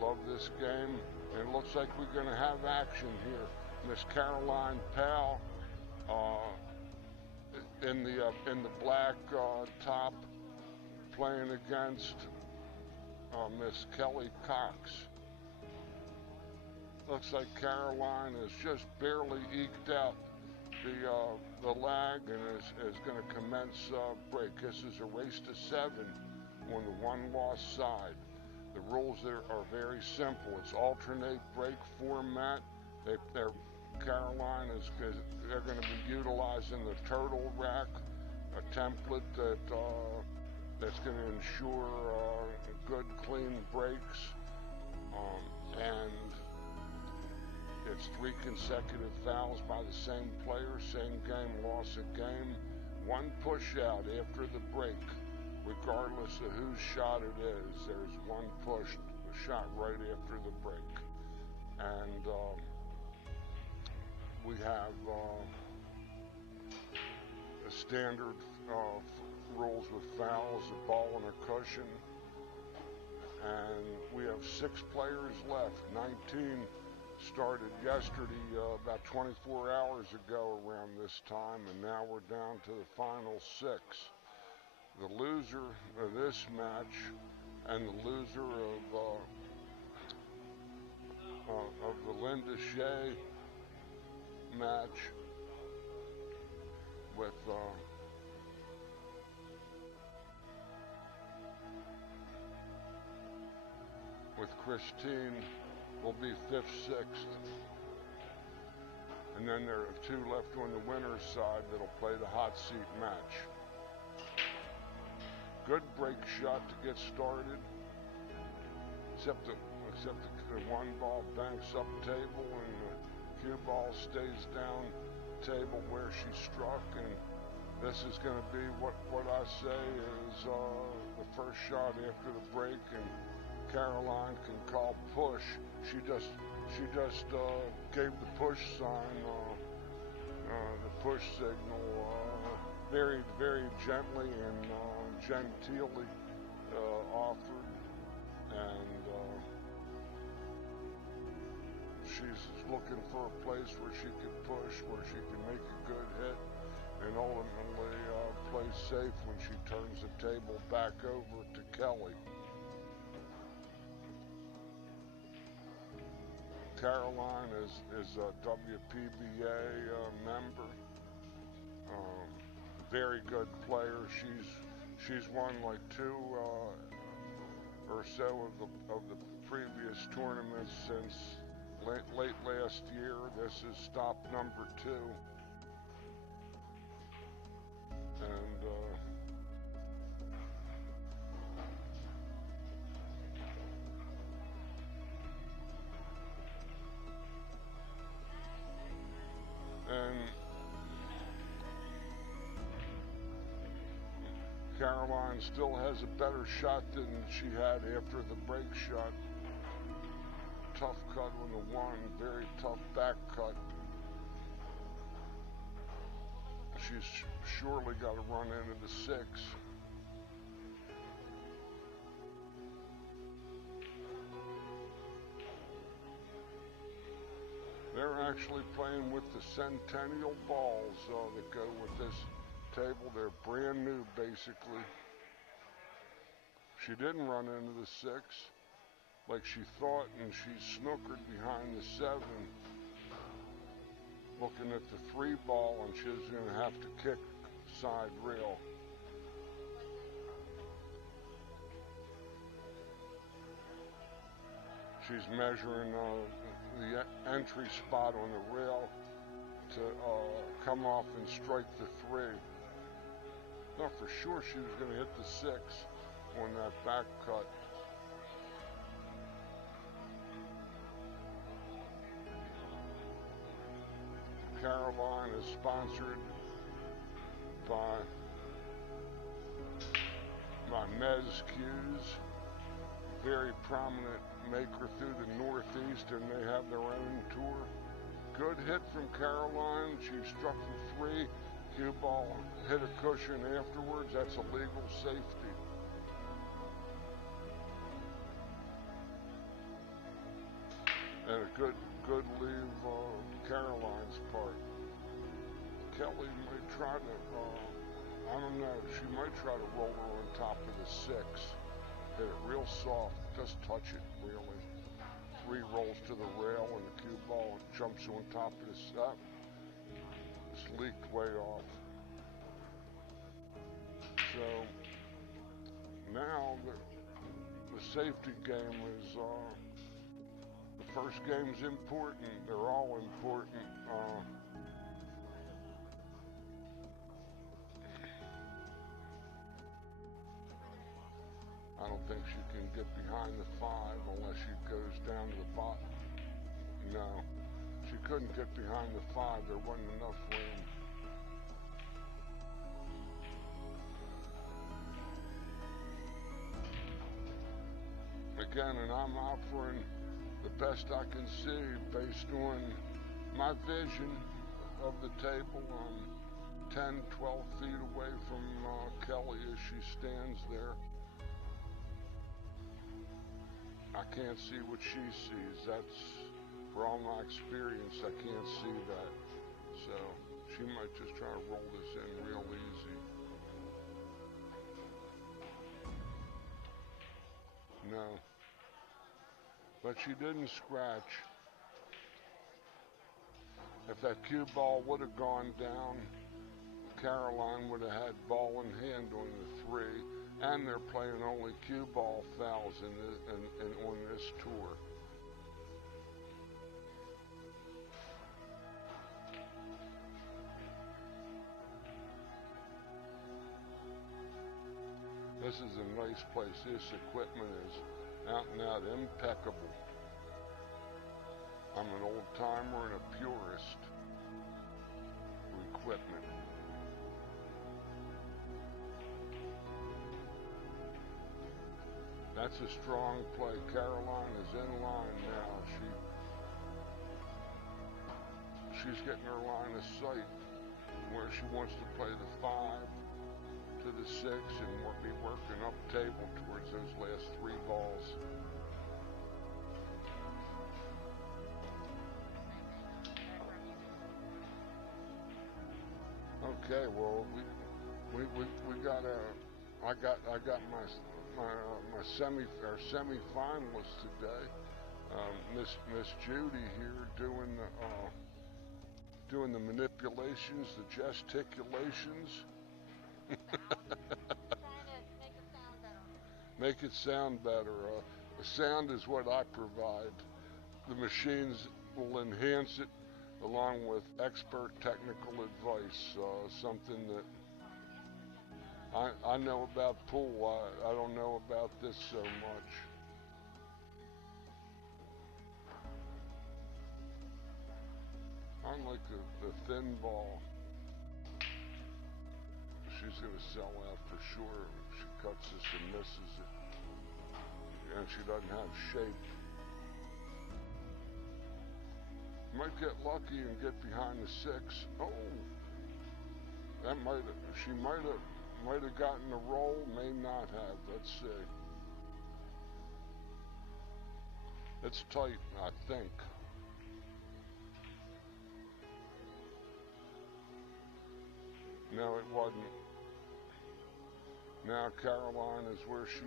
love this game. And it looks like we're going to have action here. Miss Caroline Powell in the black top, playing against Miss Kelly Cox. Looks like Caroline has just barely eked out the lag and is going to commence break. This is a race to 7 on the one-loss side. The rules there are very simple. It's alternate break format. Caroline they're going to be utilizing the turtle rack, a template that's going to ensure good, clean breaks, and it's 3 consecutive fouls by the same player, same game, loss of game, 1 push out after the break, regardless of whose shot it is. There's 1 push shot right after the break. And we have a standard rules with fouls, a ball and a cushion. And we have 6 players left. 19 started yesterday, about 24 hours ago around this time, and now we're down to the final 6. The loser of this match and the loser of the Linda Shea match with Christine will be 5th, 6th. And then there are 2 left on the winner's side that'll play the hot seat match. Good break shot to get started, except the 1 ball banks up table and the cue ball stays down table where she struck. And this is going to be what I say is the first shot after the break, and Caroline can call push. She just gave the push sign, the push signal, very, very gently and genteelly offered, and she's looking for a place where she can push, where she can make a good hit, and ultimately play safe when she turns the table back over to Kelly. Caroline is a WPBA member, very good player. She's won like 2 or so of the previous tournaments since late last year. This is stop number 2, and Caroline still has a better shot than she had after the break shot. Tough cut on the 1, very tough back cut. She's surely got to run into the 6. They're actually playing with the Centennial balls that go with this table. They're brand new, basically. She didn't run into the 6 like she thought, and she snookered behind the 7, looking at the 3 ball, and she was going to have to kick side rail. She's measuring the entry spot on the rail to come off and strike the 3. Thought for sure she was going to hit the 6 on that back cut. Caroline is sponsored by Mez Cues, very prominent maker through the Northeast, and they have their own tour. Good hit from Caroline. She struck the 3. Cue ball hit a cushion afterwards. That's a legal safety. And a good leave Caroline's part. Kelly might try to, I don't know, she might try to roll her on top of the 6. Hit it real soft, just touch it really. 3 rolls to the rail and the cue ball jumps on top of the set. It's leaked way off. So now the safety game is, the first game's important. They're all important. I don't think she can get behind the 5 unless she goes down to the bottom. No, she couldn't get behind the 5. There wasn't enough room. Again, and I'm offering the best I can see based on my vision of the table. I'm 10, 12 feet away from Kelly as she stands there. I can't see what she sees. That's, for all my experience, I can't see that. So she might just try to roll this in real easy. No. But she didn't scratch. If that cue ball would have gone down, Caroline would have had ball in hand on the 3. And they're playing only cue ball fouls on this tour. This is a nice place. This equipment is out and out impeccable. I'm an old timer and a purist of equipment. That's a strong play. Caroline is in line now. She's getting her line of sight where she wants to play the 5 to the 6 and be working up table towards those last 3 balls. Okay, well we got I got my semi-finalists today. Miss Judy here doing the manipulations, the gesticulations. Make it sound better. The sound is what I provide. The machines will enhance it along with expert technical advice, something that I know about pool. I don't know about this so much. I like the thin ball. She's going to sell out for sure. She cuts this and misses it. And she doesn't have shape. Might get lucky and get behind the 6. Oh, that she might have gotten a roll, may not have. Let's see. It's tight, I think. No, it wasn't. Now Caroline is where she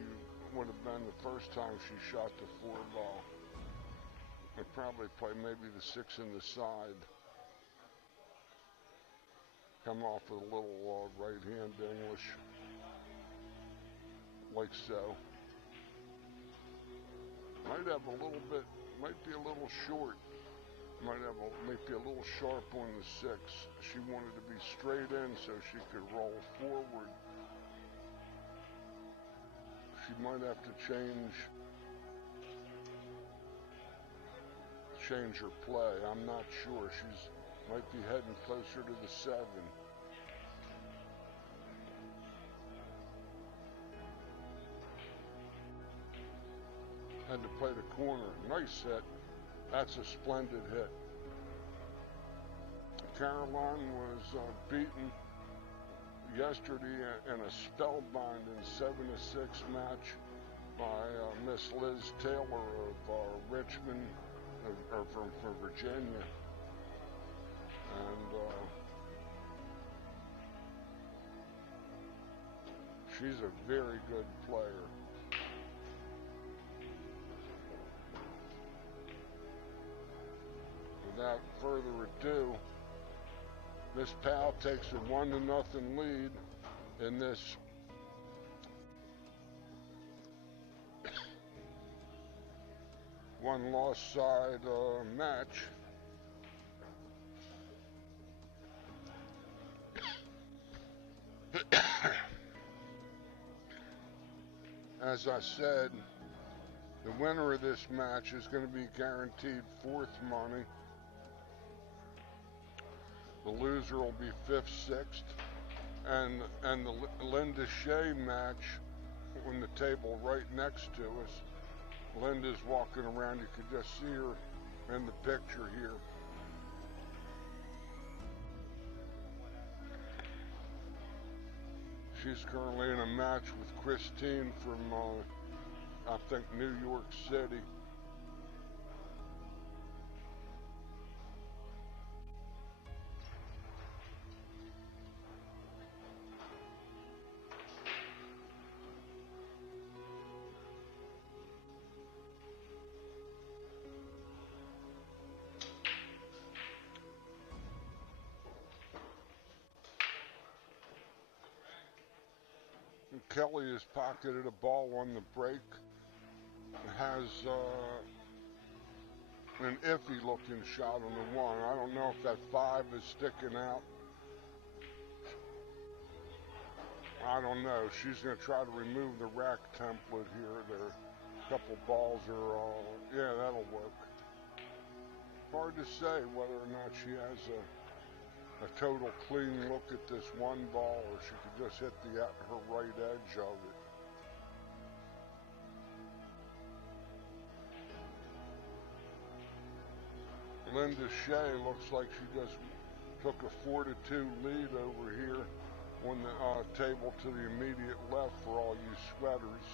would have been the first time she shot the 4 ball. I'd probably play maybe the 6 in the side. Come off with a little right hand English, like so. Might have a little bit, might be a little short. Might be a little sharp on the 6. She wanted to be straight in so she could roll forward. She might have to change her play. I'm not sure. She's might be heading closer to the 7. Had to play the corner. Nice hit. That's a splendid hit. Caroline was beaten yesterday in a spellbinding 7-6 match by Miss Liz Taylor of Richmond, or from Virginia, and she's a very good player. Without further ado, Miss Powell takes a 1-0 lead in this one-loss side match. As I said, the winner of this match is going to be guaranteed 4th money. The loser will be 5th, 6th, and the Linda Shea match on the table right next to us. Linda's walking around. You can just see her in the picture here. She's currently in a match with Christine from, I think, New York City. Kelly has pocketed a ball on the break. Has an iffy looking shot on the 1. I don't know if that 5 is sticking out. I don't know. She's going to try to remove the rack template here. There are a couple balls are all, yeah, that'll work. Hard to say whether or not she has a total clean look at this one ball, or she could just hit her right edge of it. Linda Shea looks like she just took a 4-2 lead over here on the table to the immediate left for all you sweaters.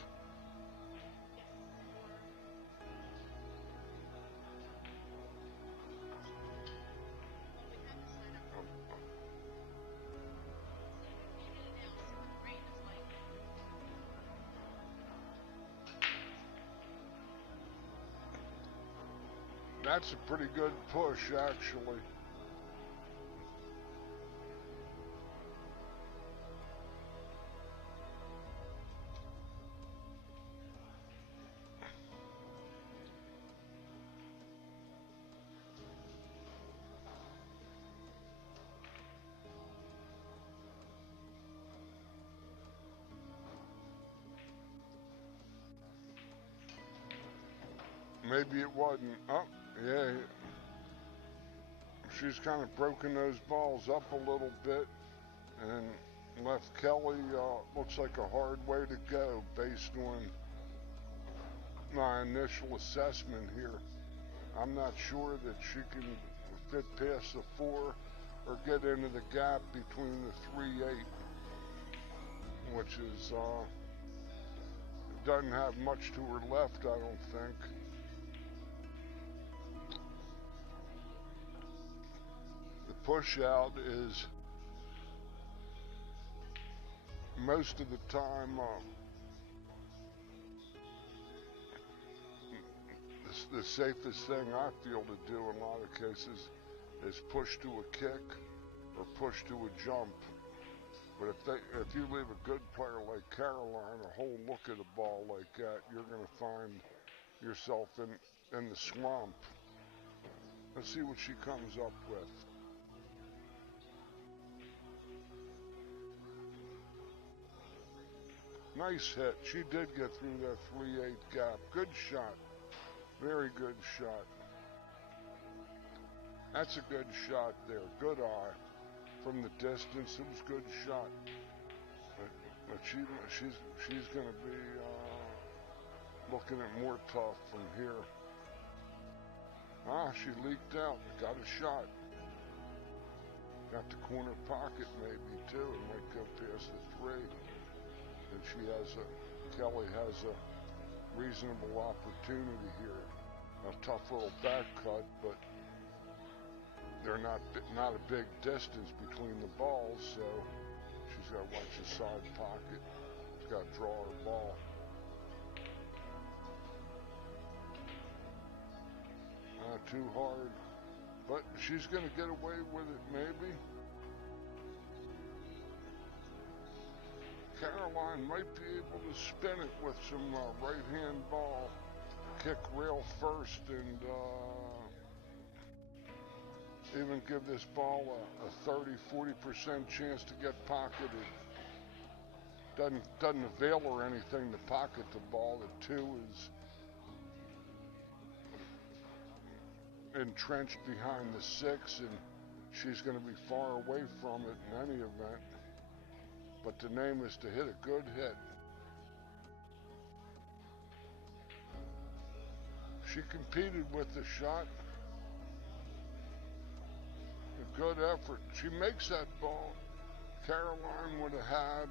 That's a pretty good push, actually. Maybe it wasn't. Oh, yeah. She's kind of broken those balls up a little bit and left Kelly, looks like a hard way to go based on my initial assessment here. I'm not sure that she can fit past the 4 or get into the gap between the 3-8, which is, doesn't have much to her left, I don't think. Push out is most of the time the safest thing I feel to do in a lot of cases is push to a kick or push to a jump. But if you leave a good player like Caroline a whole look at a ball like that, you're going to find yourself in the swamp. Let's see what she comes up with. Nice hit. She did get through that 3-8 gap. Good shot. Very good shot. That's a good shot there. Good eye. From the distance, it was a good shot. But she's going to be looking at more tough from here. She leaked out. Got a shot. Got the corner pocket maybe too. It might go past the 3. And Kelly has a reasonable opportunity here. a tough little back cut, but they're not a big distance between the balls, so she's got to watch the side pocket. She's got to draw her ball. Not too hard, but she's going to get away with it maybe. Caroline might be able to spin it with some right-hand ball. Kick rail first and even give this ball a 30-40% chance to get pocketed. Doesn't avail her anything to pocket the ball. The 2 is entrenched behind the 6, and she's going to be far away from it in any event. But the name is to hit a good hit. She competed with the shot. A good effort. She makes that ball. Caroline would have had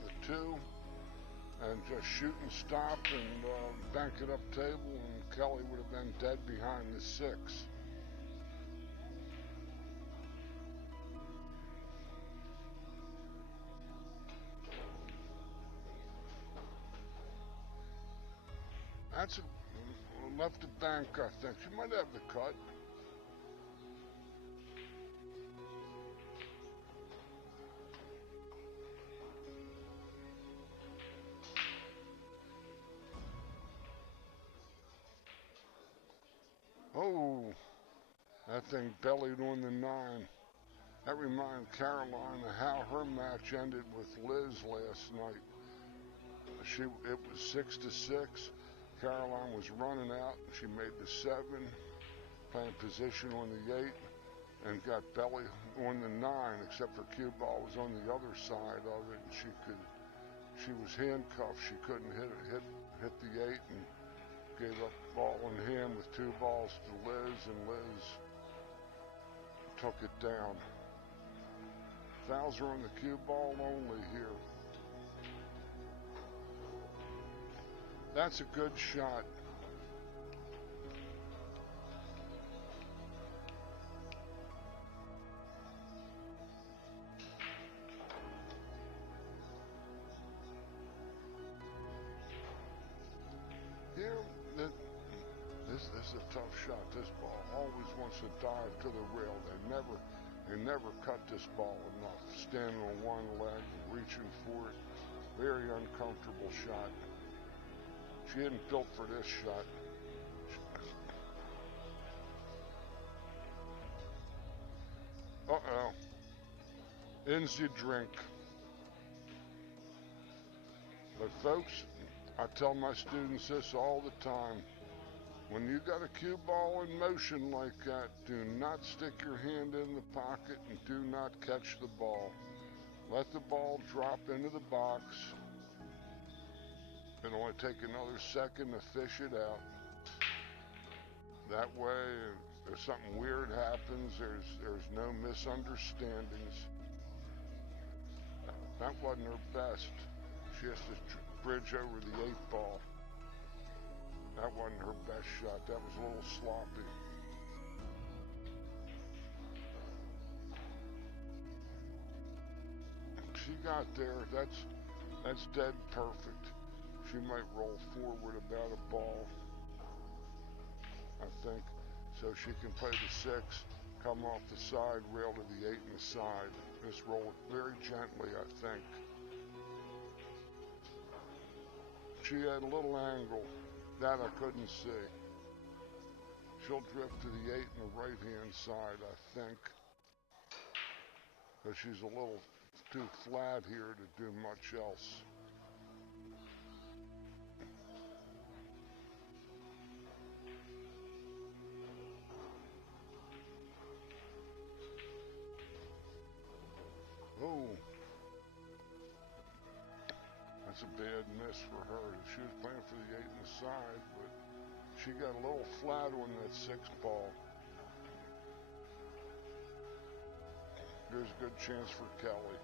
the 2 and just shoot and stop and bank it up table, and Kelly would have been dead behind the 6. That's left to bank, I think. She might have the cut. Oh, that thing bellied on the 9. That reminded Caroline of how her match ended with Liz last night. It was 6-6. Caroline was running out. She made the 7, playing position on the 8, and got belly on the 9. Except for cue ball was on the other side of it, and she was handcuffed. She couldn't hit the 8, and gave up ball in hand with 2 balls to Liz, and Liz took it down. Fouls are on the cue ball only here. That's a good shot. Here, this is a tough shot. This ball always wants to dive to the rail. They never cut this ball enough. Standing on one leg, reaching for it. Very uncomfortable shot. She isn't built for this shot. Uh-oh. In the drink. But folks, I tell my students this all the time. When you got a cue ball in motion like that, do not stick your hand in the pocket and do not catch the ball. Let the ball drop into the box. It'll only take another second to fish it out. That way, if something weird happens, there's no misunderstandings. That wasn't her best. She has to bridge over the 8 ball. That wasn't her best shot. That was a little sloppy. She got there. That's dead perfect. She might roll forward about a ball, I think, so she can play the 6, come off the side, rail to the 8 and the side. Just roll it very gently, I think. She had a little angle. That I couldn't see. She'll drift to the 8 and the right-hand side, I think. But she's a little too flat here to do much else. Oh, that's a bad miss for her. She was playing for the 8 and the side, but she got a little flat on that 6 ball. There's a good chance for Kelly.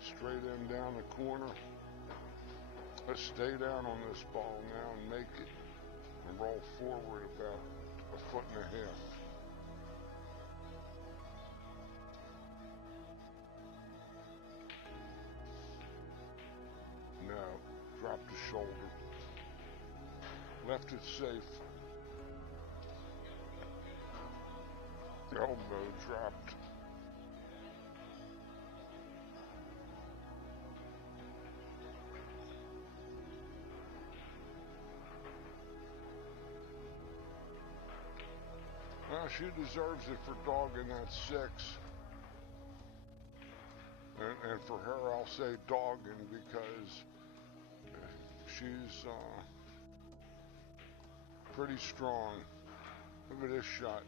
Straight in down the corner. Let's stay down on this ball now and make it, and roll forward about 1.5 feet. No, drop the shoulder. Left it safe. Elbow dropped. Well, she deserves it for dogging that 6. And for her, I'll say dogging because she's pretty strong. Look at this shot.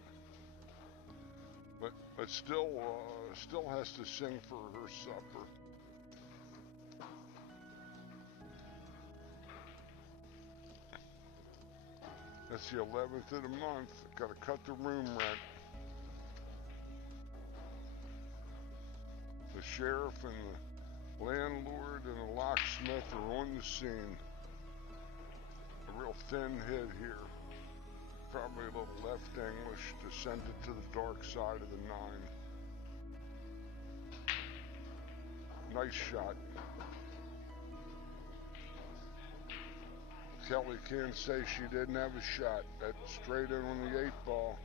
But still has to sing for her supper. That's the 11th of the month. Got to cut the room rent. The sheriff and the landlord and the locksmith are on the scene. A real thin hit here. Probably a little left English to send it to the dark side of the 9. Nice shot. Kelly can't say she didn't have a shot. That's straight in on the 8 ball.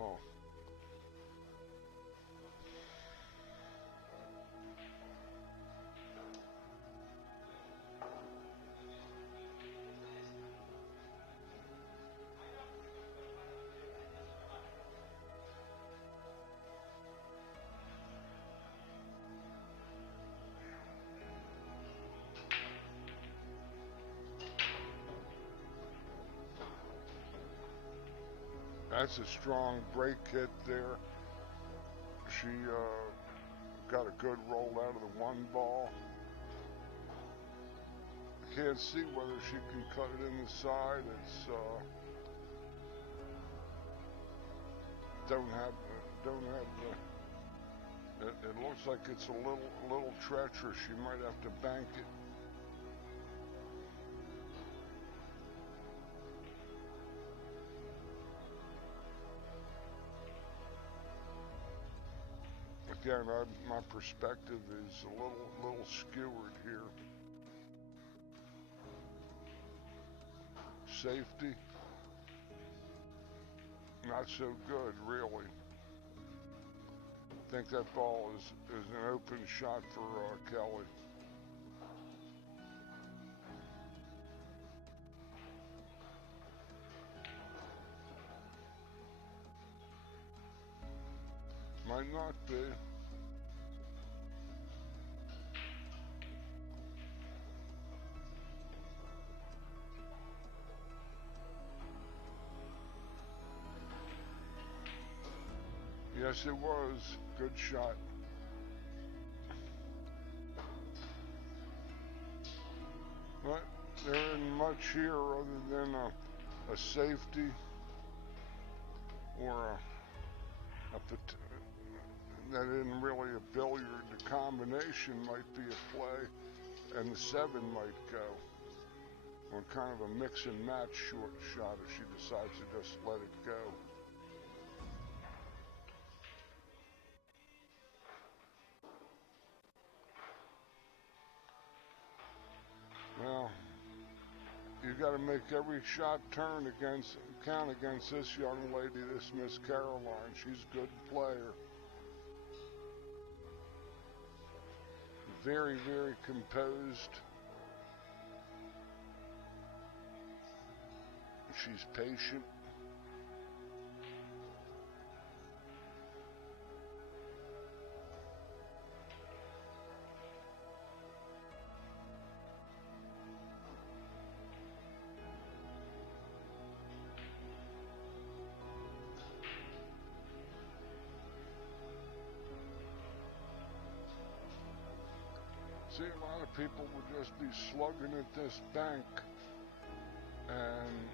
Oh. That's a strong break hit there. She got a good roll out of the 1 ball. Can't see whether she can cut it in the side. It's don't have the. It looks like it's a little treacherous. She might have to bank it. Again, my perspective is a little skewered here. Safety, not so good, really. I think that ball is an open shot for Kelly. Might not be. Yes, it was. Good shot. But there isn't much here other than a safety or that isn't really a billiard. The combination might be a play, and the 7 might go. Or kind of a mix and match short shot if she decides to just let it go. Well, you got to make every shot count against this young lady, this Miss Caroline. She's a good player. Very, very composed. She's patient. See, a lot of people would just be slugging at this bank, and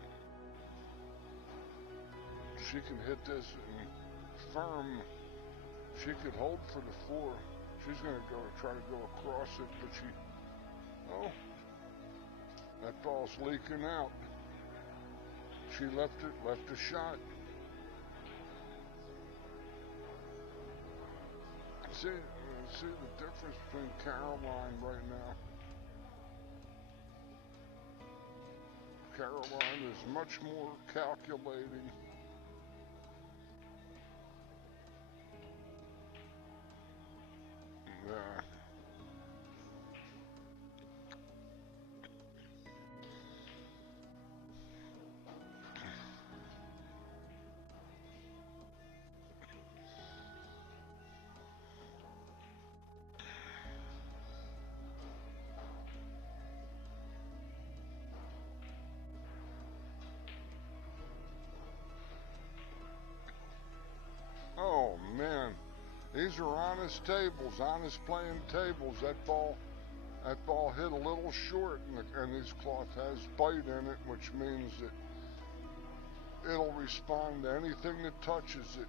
she can hit this and firm. She could hold for the 4. She's going to try to go across it, but oh, that ball's leaking out. She left a shot. See the difference between Caroline right now. Caroline is much more calculating. Oh man, these are honest tables, honest playing tables. That ball hit a little short, and this cloth has bite in it, which means that it'll respond to anything that touches it.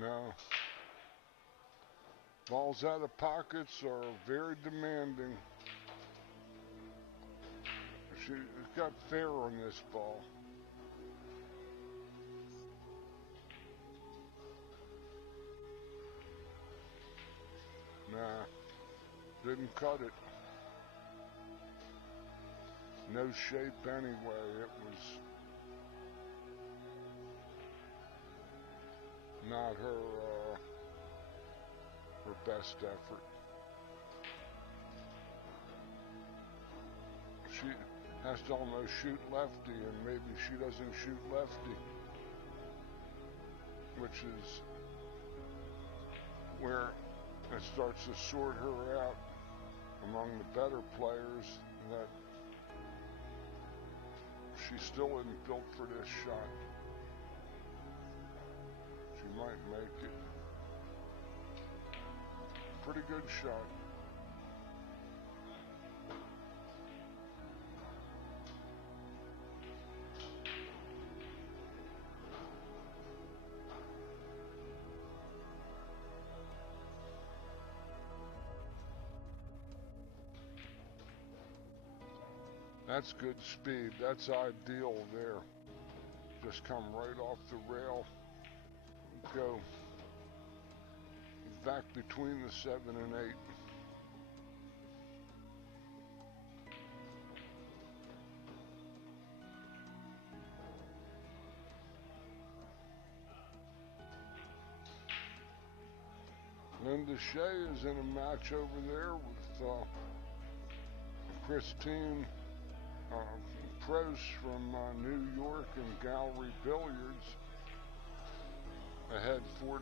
No. Balls out of pockets are very demanding. She's got fair on this ball. Nah, didn't cut it. No shape anyway. It was not her best effort. She has to almost shoot lefty, and maybe she doesn't shoot lefty, which is where it starts to sort her out among the better players, that she still isn't built for this shot. She might make it. Pretty good shot. That's good speed. That's ideal there. Just come right off the rail. Go back between the 7 and 8. Linda Shea is in a match over there with Christine Pros from New York and Gallery Billiards, ahead 4-3.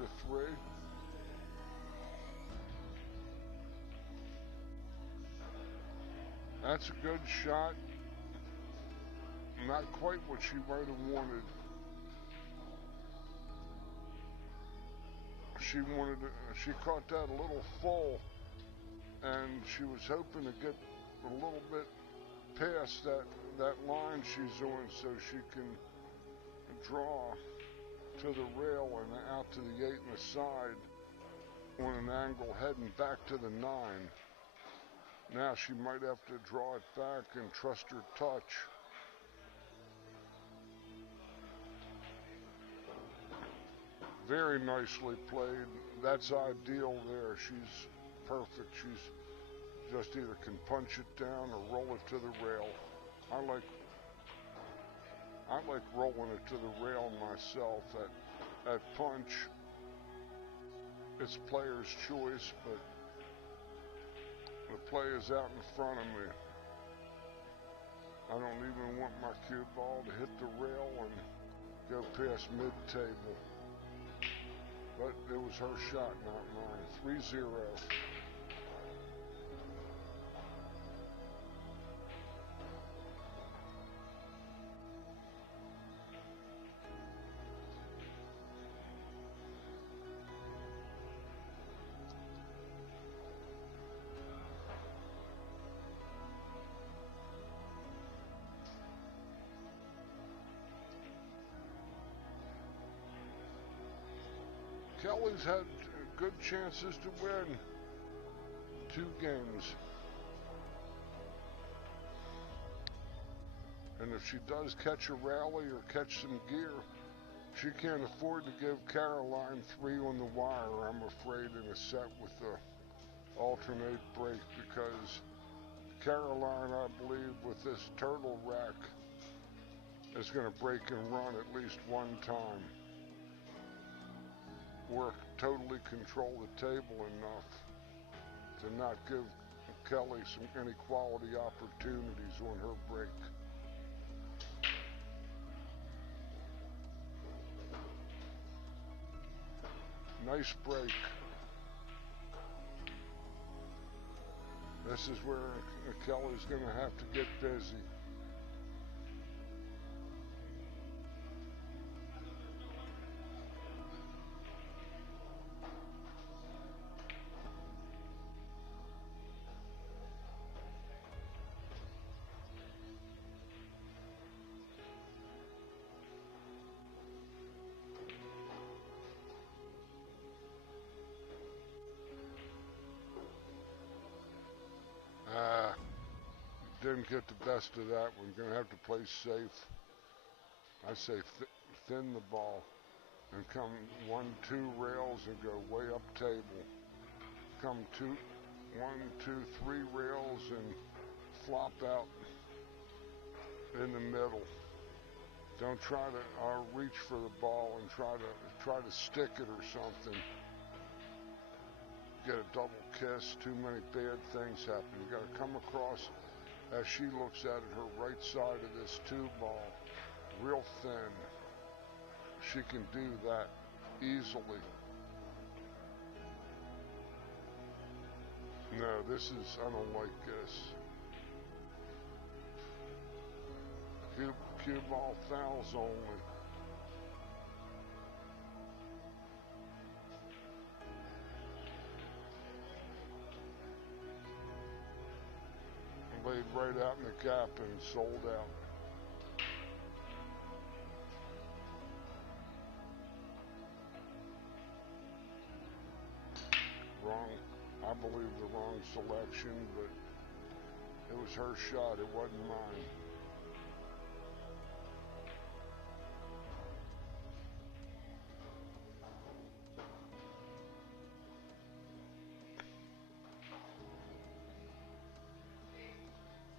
That's a good shot. Not quite what she might have wanted. She caught that a little full, and she was hoping to get a little bit past that line she's on, so she can draw to the rail and out to the 8 and the side on an angle heading back to the 9. Now she might have to draw it back and trust her touch. Very nicely played. That's ideal there. She's perfect. She's just either can punch it down or roll it to the rail. I like rolling it to the rail myself. That punch, it's player's choice, but the play is out in front of me. I don't even want my cue ball to hit the rail and go past mid-table. But it was her shot, not mine. 3-0. Kelly's had good chances to win 2 games. And if she does catch a rally or catch some gear, she can't afford to give Caroline 3 on the wire, I'm afraid, in a set with the alternate break, because Caroline, I believe, with this turtle rack, is going to break and run at least one time, or totally control the table enough to not give Kelly any quality opportunities on her break. Nice break. This is where Kelly's going to have to get busy. Didn't get the best of that. We're going to have to play safe. I say thin the ball and come 1, 2 rails and go way up table. Come 1, 2, 3 rails and flop out in the middle. Don't try to reach for the ball and try to stick it or something. Get a double kiss. Too many bad things happen. You got to come across, as she looks at it, her right side of this 2 ball, real thin. She can do that easily. No, I don't like this. Cue ball fouls only. Laid right out in the gap and sold out. Wrong, I believe the wrong selection, but it was her shot, it wasn't mine.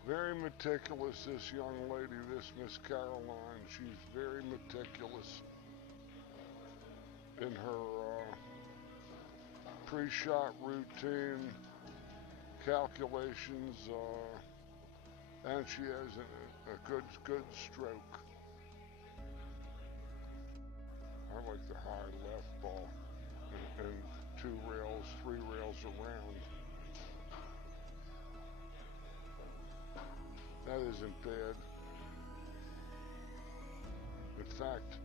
Very meticulous, this young lady, this Miss Caroline. She's very meticulous in her pre-shot routine, calculations, and she has a good stroke. I like the high left ball and 2 rails, 3 rails around. That isn't bad. In fact,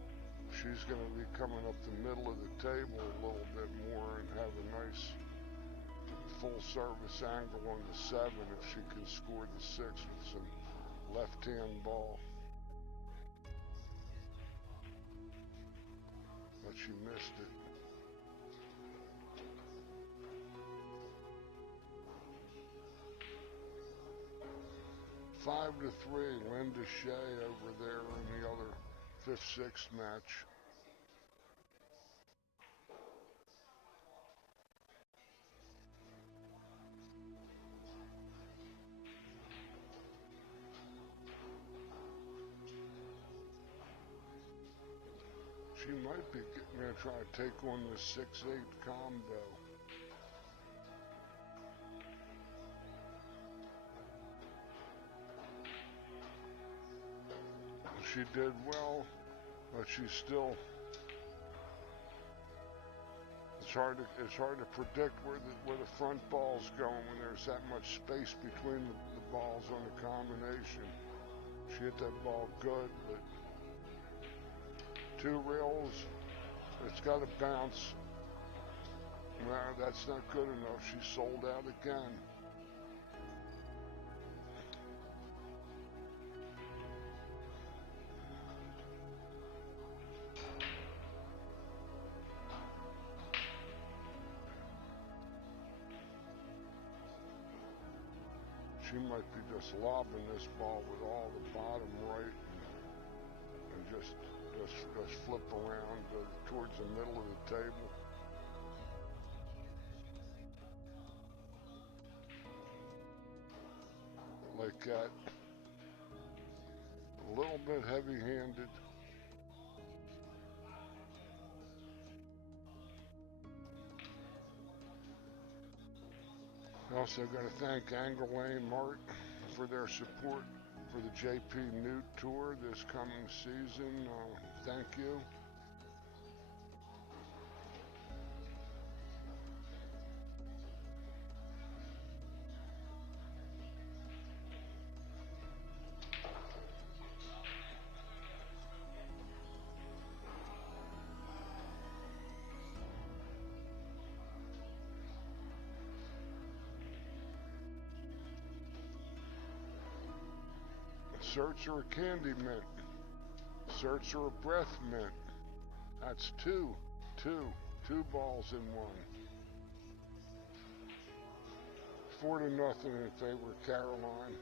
she's going to be coming up the middle of the table a little bit more and have a nice full service angle on the 7 if she can score the 6 with some left-hand ball. But she missed it. Five to 3, Linda Shea over there in the other 5th-6th match. She might be going to try to take on the 6-8 combo. She did well, but she's still it's hard to predict where the front ball's going when there's that much space between the balls on the combination. She hit that ball good, but 2 reels, it's got to bounce. No, that's not good enough. She sold out again. She might be just lobbing this ball with all the bottom right and just flip around towards the middle of the table. Like that. A little bit heavy-handed. Also got to thank Angerlane Mart for their support for the JPNEWT tour this coming season. Thank you. Certs or a candy mint. Certs or a breath mint. That's two balls in one. 4-0 in favor of Caroline.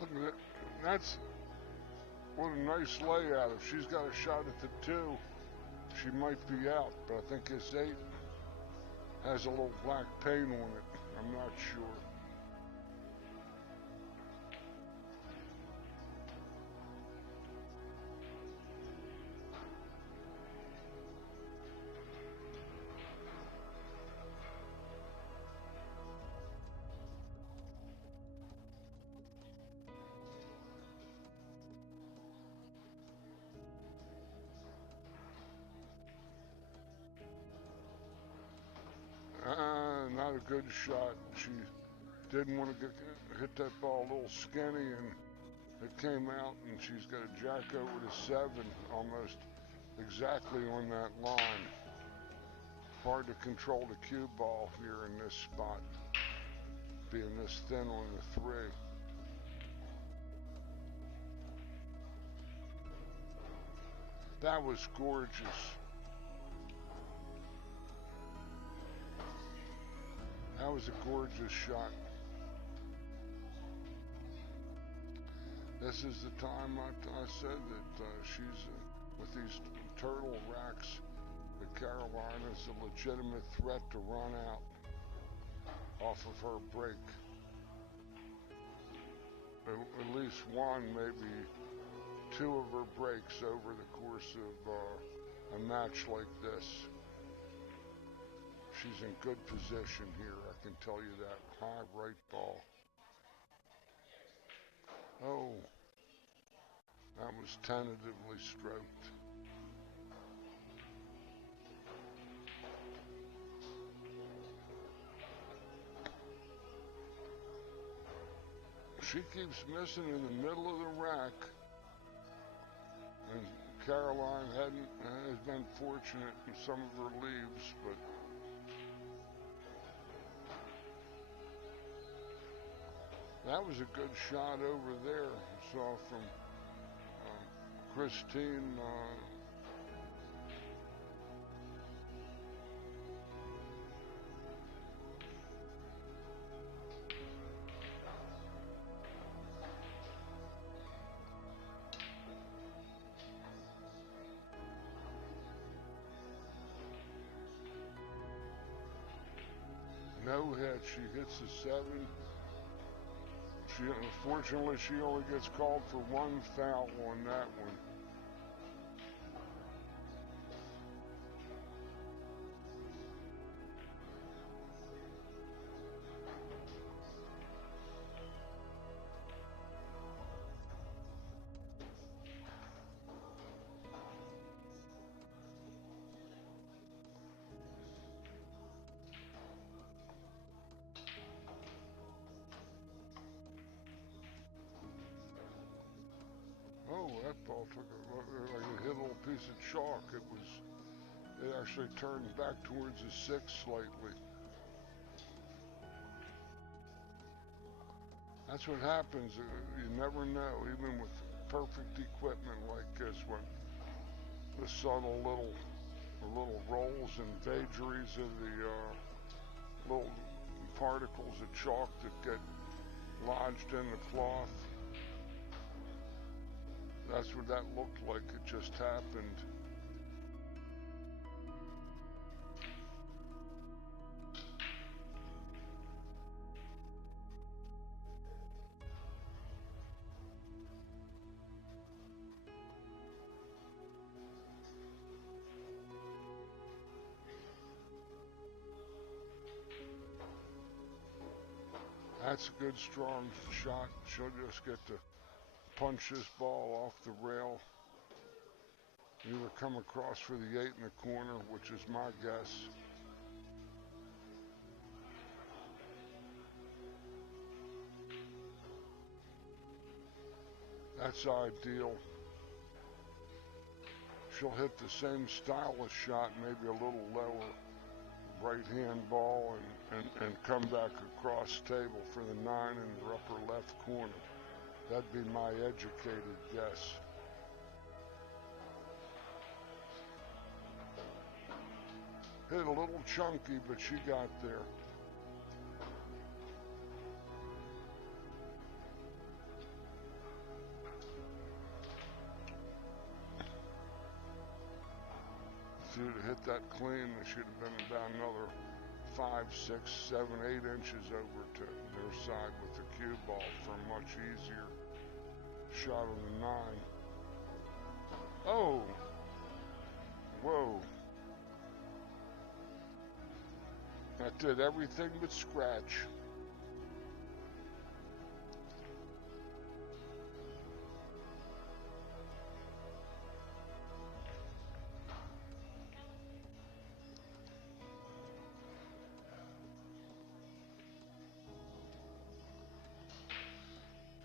Look at it. That's what a nice layout. If she's got a shot at the 2, she might be out. But I think this 8 has a little black paint on it. I'm not sure. Not a good shot. She didn't want to hit that ball a little skinny, and it came out, and she's got a jack over to 7, almost exactly on that line. Hard to control the cue ball here in this spot, being this thin on the 3. That was gorgeous. That was a gorgeous shot. This is the time I said that she's with these turtle racks. The Carolina's a legitimate threat to run out off of her break. At least one, maybe 2 of her breaks over the course of a match like this. She's in good position here, I can tell you that. High right ball. Oh, that was tentatively stroked. She keeps missing in the middle of the rack. And Caroline has been fortunate in some of her leaves, but that was a good shot over there. Saw from Christine. No hit. She hits a 7. Unfortunately, she only gets called for 1 foul on that one. Oh, that ball took like it hit a little piece of chalk. It actually turned back towards the 6 slightly. That's what happens. You never know, even with perfect equipment like this one. The subtle little rolls and vagaries of the little particles of chalk that get lodged in the cloth. That's what that looked like. It just happened. That's a good strong shot. She'll just get to punch this ball off the rail. Either come across for the 8 in the corner, which is my guess. That's ideal. She'll hit the same stylish shot, maybe a little lower, right hand ball, and come back across table for the 9 in the upper left corner. That'd be my educated guess. Hit a little chunky, but she got there. If you'd have hit that clean, it should have been about another 5, 6, 7, 8 inches over to their side with the cue ball for a much easier shot of the 9. Oh! Whoa. That did everything but scratch.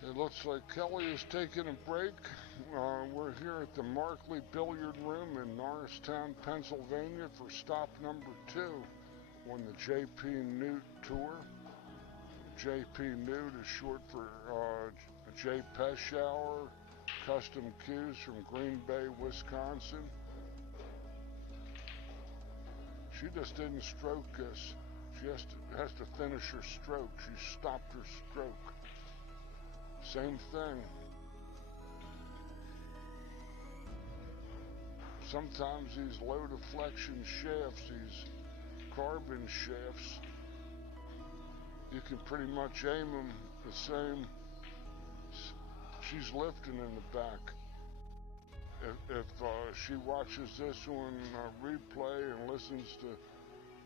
It looks like Kelly is taking a break. We're here at the Markley Billiard Room in Norristown, Pennsylvania for stop number 2 on the JPNEWT tour. JPNEWT is short for J. Peschauer Custom Cues from Green Bay, Wisconsin. She just didn't stroke this. She has to finish her stroke. She stopped her stroke. Same thing. Sometimes these low deflection shafts, these carbon shafts, you can pretty much aim them the same. She's lifting in the back. If she watches this on replay and listens to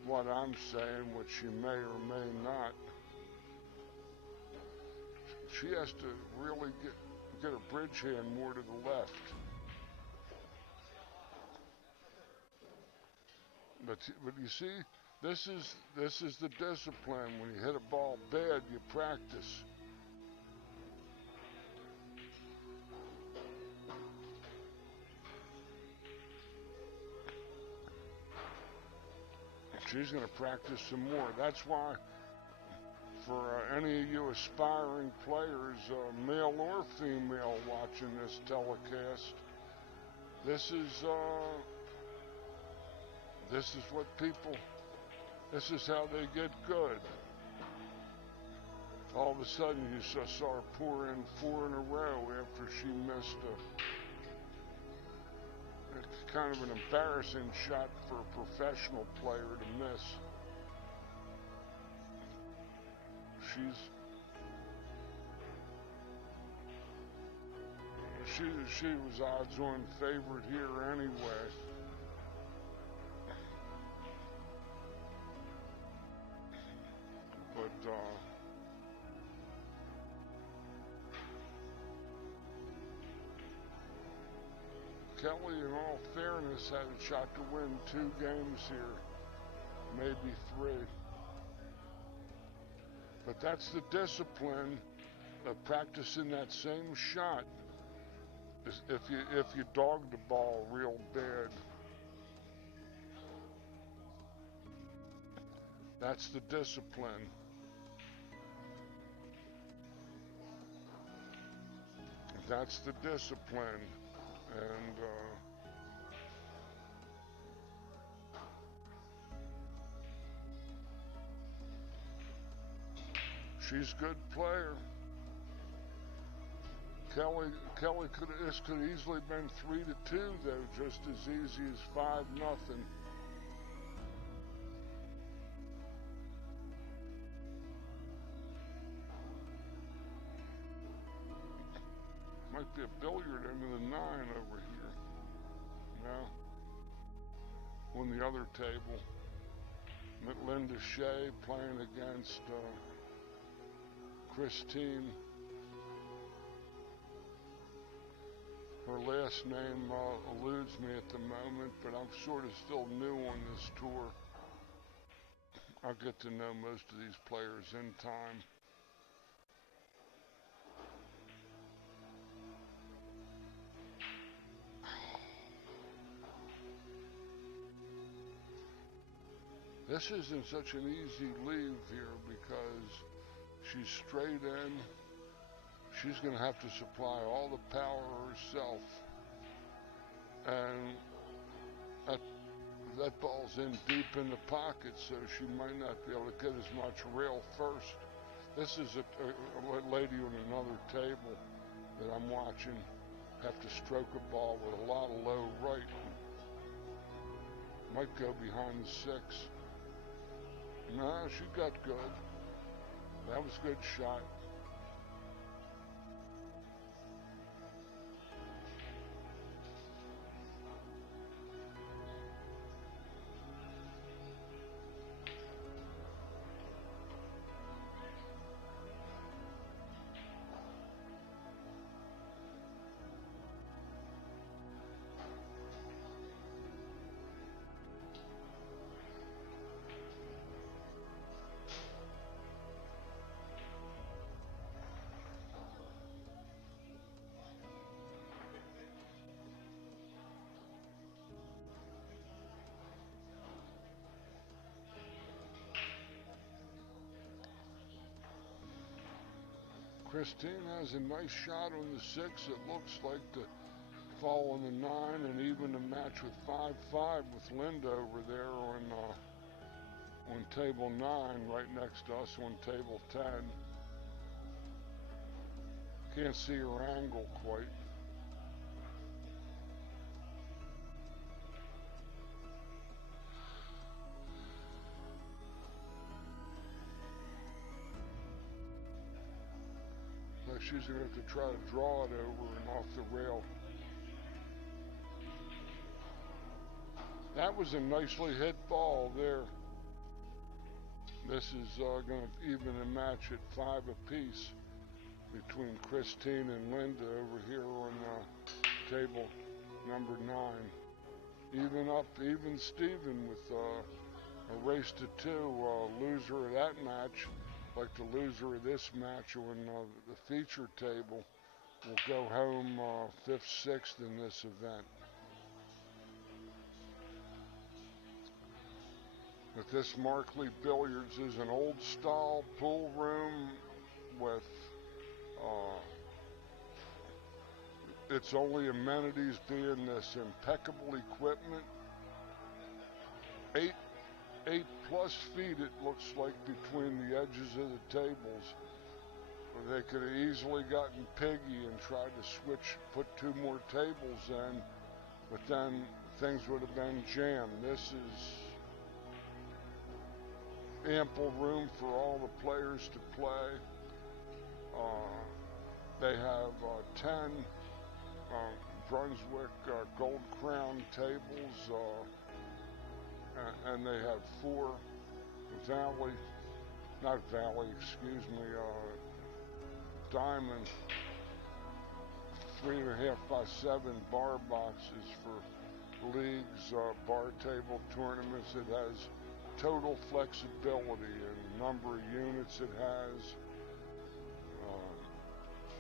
what I'm saying, which she may or may not, she has to really get her bridge hand more to the left. But you see, this is the discipline. When you hit a ball bad, you practice. she's going to practice some more. That's why, for any of you aspiring players, male or female, watching this telecast, this is what people, this is how they get good. All of a sudden you saw her pour in 4 in a row after she missed it's kind of an embarrassing shot for a professional player to miss. She was odds-on favorite here anyway. But Kelly, in all fairness, had a shot to win 2 games here, maybe 3. But that's the discipline of practicing that same shot. If you dog the ball real bad, that's the discipline. That's the discipline. And she's a good player. This could easily been 3-2 though, just as easy as 5-0. Might be a billiard into the 9 over here. No. On the other table, Linda Shea playing against Christine. Her last name eludes me at the moment, but I'm sort of still new on this tour. I'll get to know most of these players in time. This isn't such an easy leave here because she's straight in. She's going to have to supply all the power herself. And that ball's in deep in the pocket, so she might not be able to get as much rail first. This is a lady on another table that I'm watching have to stroke a ball with a lot of low right. Might go behind the 6. No, she got good. That was a good shot. Christine has a nice shot on the 6. It looks like to fall on the 9 and even a match with 5-5 with Linda over there on table 9, right next to us on table 10. Can't see her angle quite. She's going to have to try to draw it over and off the rail. That was a nicely hit ball there. This is going to even a match at 5 apiece between Christine and Linda over here on table number 9. Even Steven with a race to 2. Loser of that match, like the loser of this match on the feature table, will go home 5th, 6th in this event. that this Markley Billiards is an old style pool room with its only amenities being this impeccable equipment. 8+ feet it looks like between the edges of the tables. They could have easily gotten piggy and tried to put 2 more tables in, but then things would have been jammed. This is ample room for all the players to play. They have 10 Brunswick Gold Crown tables, and they have 4 diamond 3.5 by 7 bar boxes for leagues, bar table tournaments. It has total flexibility in the number of units it has.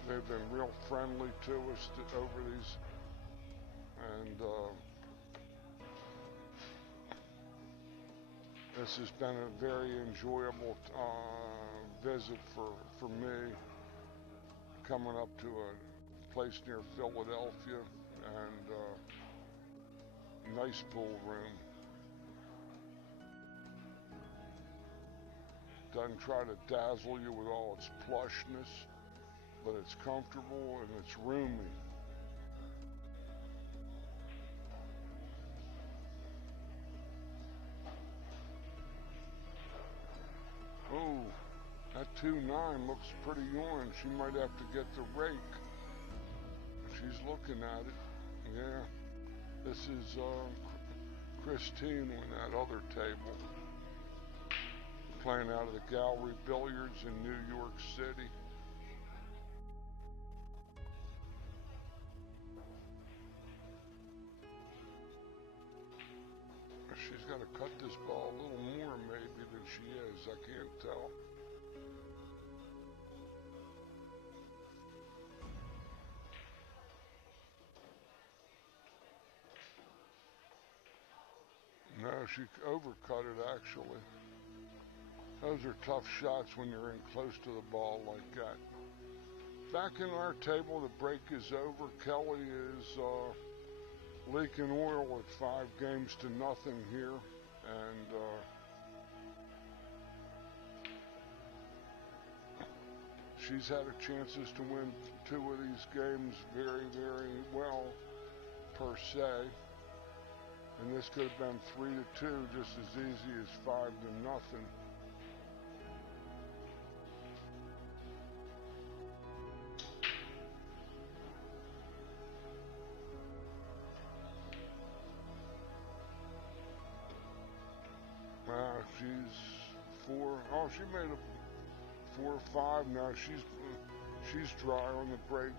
They've been real friendly to us over these, and this has been a very enjoyable visit for me, coming up to a place near Philadelphia, and nice pool room. Doesn't try to dazzle you with all its plushness, but it's comfortable and it's roomy. Oh, that 2-9 looks pretty orange. She might have to get the rake. She's looking at it. Yeah, this is Christine on that other table, playing out of the Gallery Billiards in New York City. She's got to cut this ball a little more maybe than she is. I can't tell. No, she overcut it actually. Those are tough shots when you're in close to the ball like that. Back in our table, the break is over. Kelly is leaking oil with 5 games to nothing here, and she's had chances to win 2 of these games very, very well per se, and this could have been 3-2 just as easy as 5-0. She's 4. Oh, she made a 4-5. Now she's dry on the break.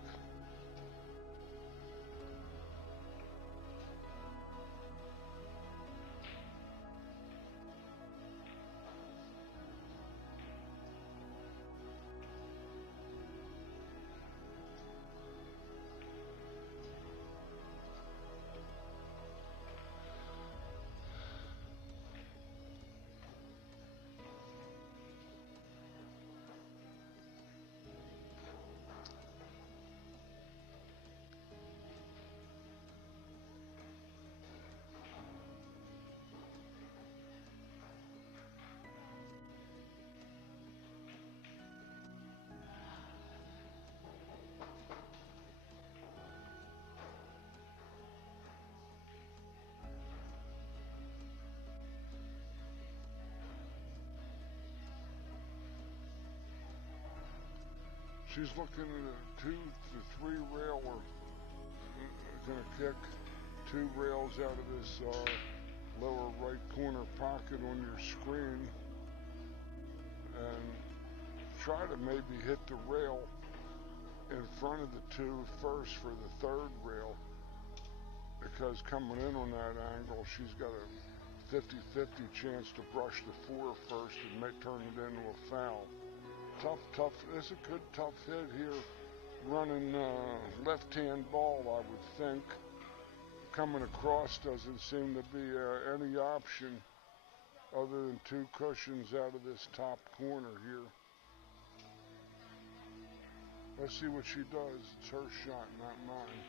She's looking at a 2 to 3 rail, or gonna kick 2 rails out of this lower right corner pocket on your screen and try to maybe hit the rail in front of the 2 first for the 3rd rail, because coming in on that angle, she's got a 50-50 chance to brush the 4 first and may turn it into a foul. Tough, there's a good tough hit here, running left-hand ball, I would think. Coming across doesn't seem to be any option. other than 2 cushions out of this top corner here. Let's see what she does. It's her shot, not mine.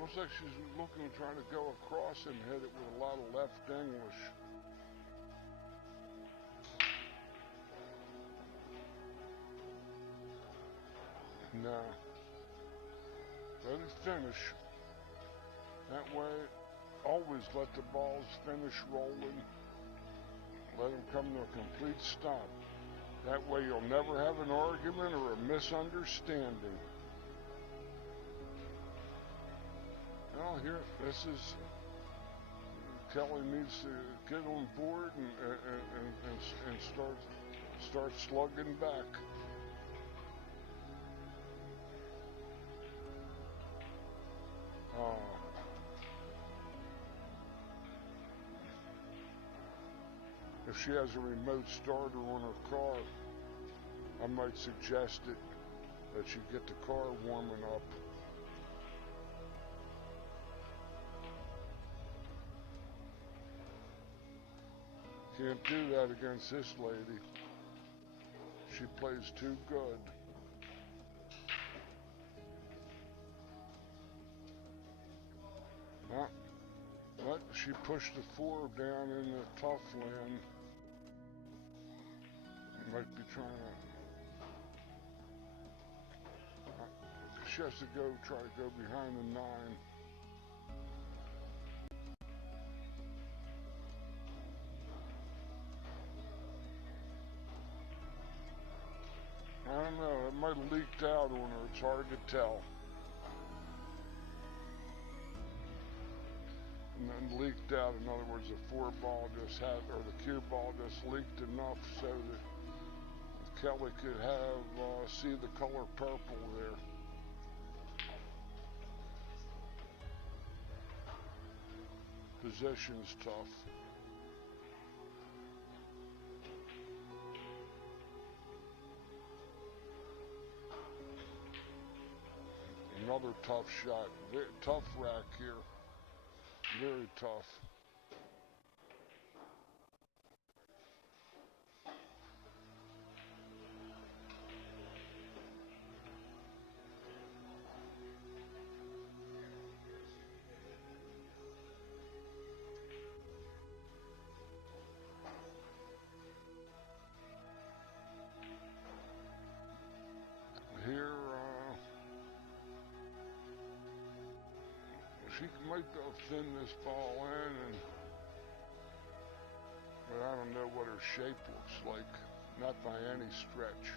Looks like she's looking to try to go across and hit it with a lot of left English. Nah. Let it finish. That way, always let the balls finish rolling. Let them come to a complete stop. That way you'll never have an argument or a misunderstanding. Well, here, this is, Kelly needs to get on board and start slugging back. If she has a remote starter on her car, I might suggest it, that she get the car warming up. Can't do that against this lady. She plays too good. But she pushed the 4 down in the tough land. Might be trying to. She has to try to go behind the 9. I don't know, it might have leaked out on her, it's hard to tell. And then leaked out, in other words, the 4 ball just had, or the cue ball just leaked enough so that Kelly could have, see the color purple there. Position's tough. Another tough shot. Very tough rack here. Very tough. Here, she might go thin this ball in, but I don't know what her shape looks like, not by any stretch.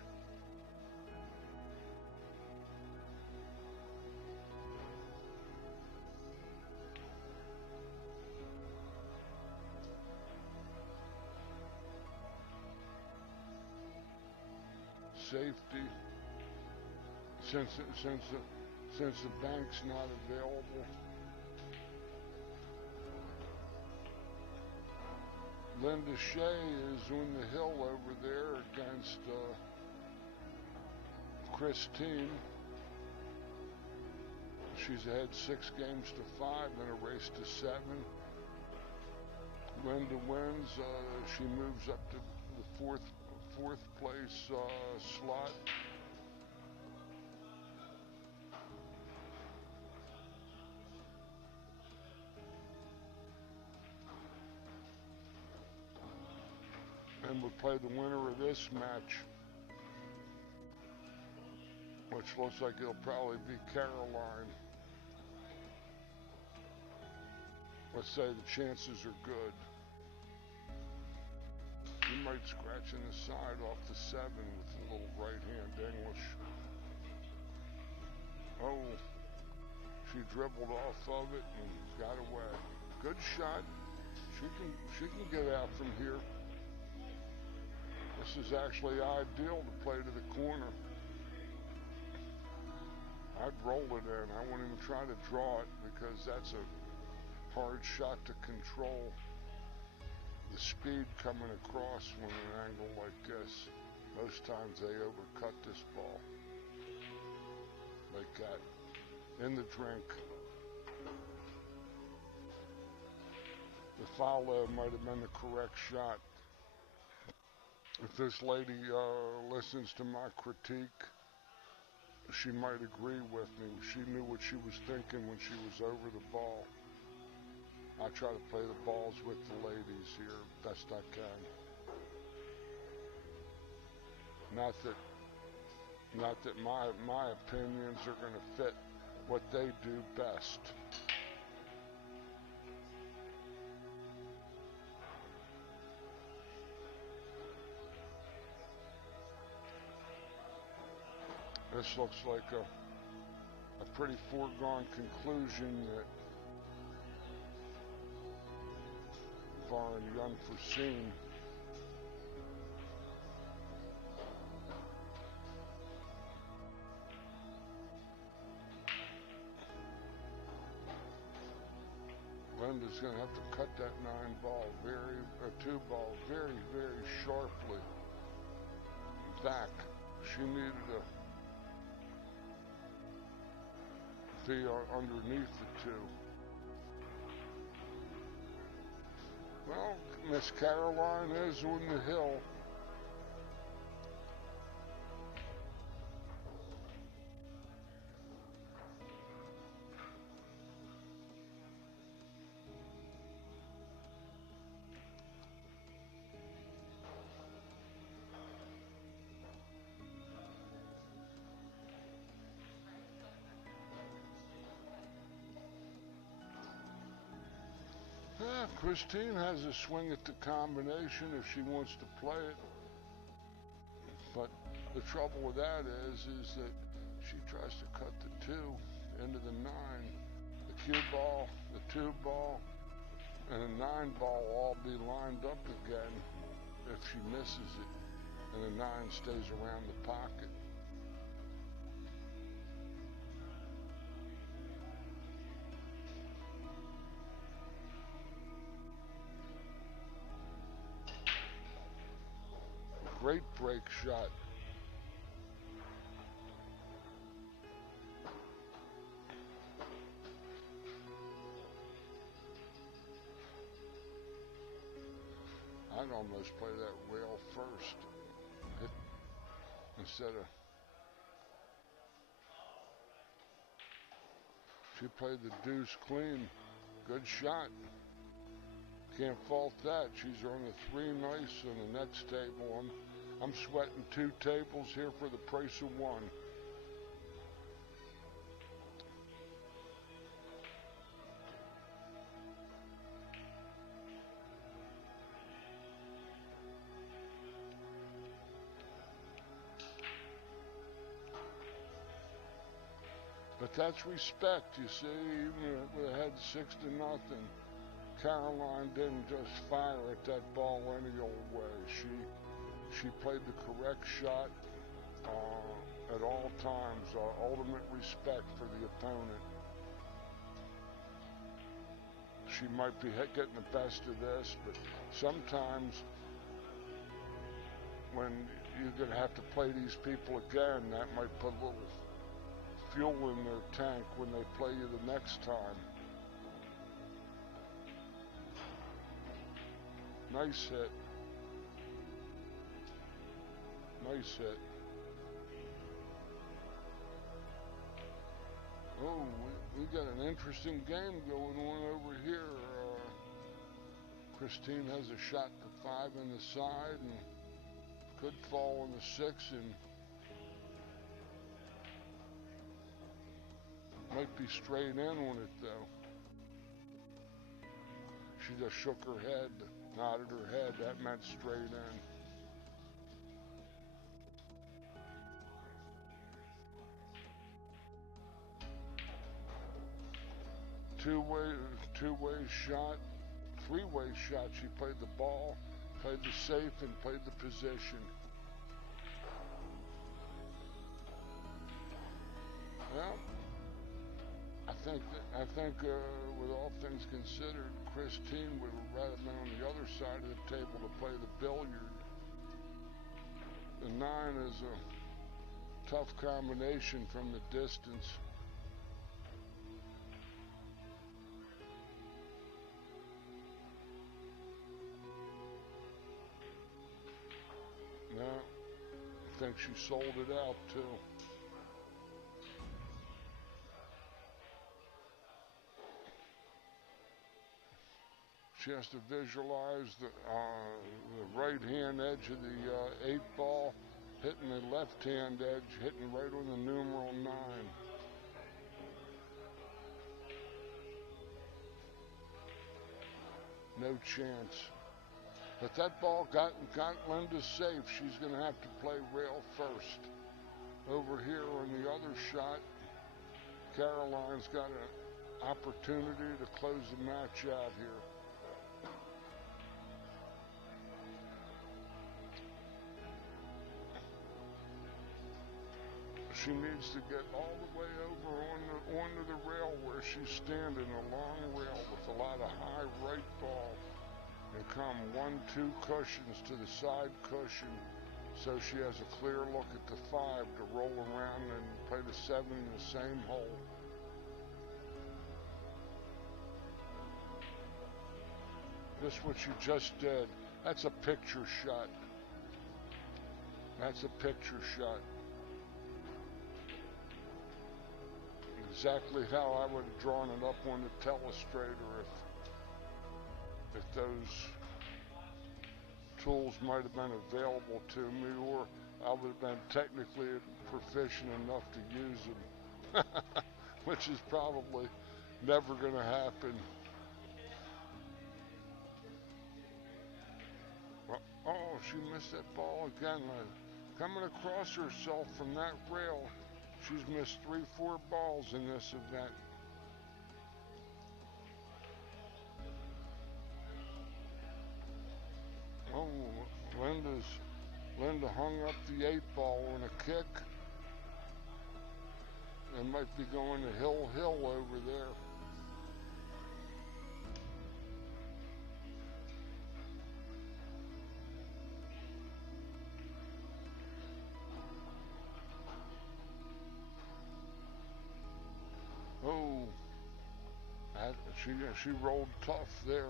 Safety, since the bank's not available. Linda Shea is on the hill over there against Christine. She's ahead 6 games to 5 in a race to 7. Linda wins. She moves up to the fourth place slot. And we'll play the winner of this match, which looks like it'll probably be Caroline. Let's say the chances are good. You might scratch in the side off the 7 with a little right-hand English. Oh, she dribbled off of it and got away. Good shot. She can get out from here. This is actually ideal to play to the corner. I'd roll it in. I wouldn't even try to draw it because that's a hard shot to control. The speed coming across from an angle like this, most times they overcut this ball. Like that. In the drink. the follow might have been the correct shot. If this lady listens to my critique, she might agree with me. She knew what she was thinking when she was over the ball. I try to play the balls with the ladies here best I can. Not that my opinions are going to fit what they do best. This looks like a pretty foregone conclusion that, barring the unforeseen, Linda's going to have to cut that 2 ball very, very sharply back. She needed to be underneath the 2. Well, Miss Caroline is on the hill. Yeah, Christine has a swing at the combination if she wants to play it. But the trouble with that is that she tries to cut the 2 into the 9. The cue ball, the 2 ball, and the 9 ball will all be lined up again if she misses it, and the 9 stays around the pocket. Great break shot. I'd almost play that rail first instead of. She played the deuce clean. Good shot. Can't fault that. She's on the 3 nice on the next table. I'm sweating 2 tables here for the price of 1. But that's respect, you see. Even if it had 6-0, Caroline didn't just fire at that ball any old way. She played the correct shot at all times. Ultimate respect for the opponent. She might be getting the best of this, but sometimes when you're going to have to play these people again, that might put a little fuel in their tank when they play you the next time. Nice hit. Nice hit. Oh, we got an interesting game going on over here. Christine has a shot to 5 in the side and could fall on the 6 and might be straight in on it though. She just shook her head, nodded her head. That meant straight in. Two-way shot, 3-way shot. She played the ball, played the safe, and played the position. Well, I think with all things considered, Christine would have rather been on the other side of the table to play the billiard. The 9 is a tough combination from the distance. think she sold it out too. She has to visualize the right-hand edge of the 8-ball, hitting the left-hand edge, hitting right on the numeral 9. No chance. But that ball got Linda safe. She's going to have to play rail first. Over here on the other shot, Caroline's got an opportunity to close the match out here. She needs to get all the way over onto the rail where she's standing, a long rail with a lot of high right ball, and come 1-2 cushions to the side cushion, so she has a clear look at the 5 to roll around and play the 7 in the same hole. This is what she just did. That's a picture shot. That's a picture shot. Exactly how I would have drawn it up on the telestrator if those tools might have been available to me, or I would have been technically proficient enough to use them, which is probably never going to happen. Oh, she missed that ball again. Coming across herself from that rail. She's missed 3-4 balls in this event. Oh, Linda hung up the 8-ball on a kick. And might be going to hill over there. Oh, she rolled tough there.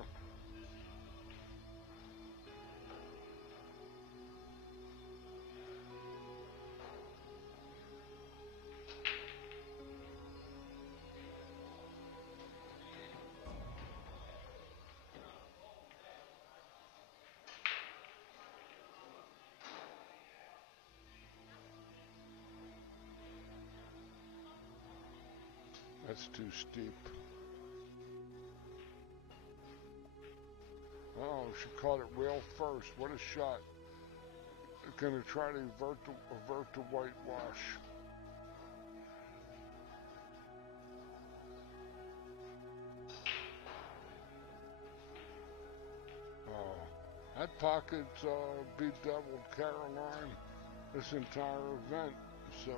That's too steep. Oh, she caught it rail first. What a shot. Gonna try to avert the whitewash. Oh, that pocket bedeviled Caroline this entire event. So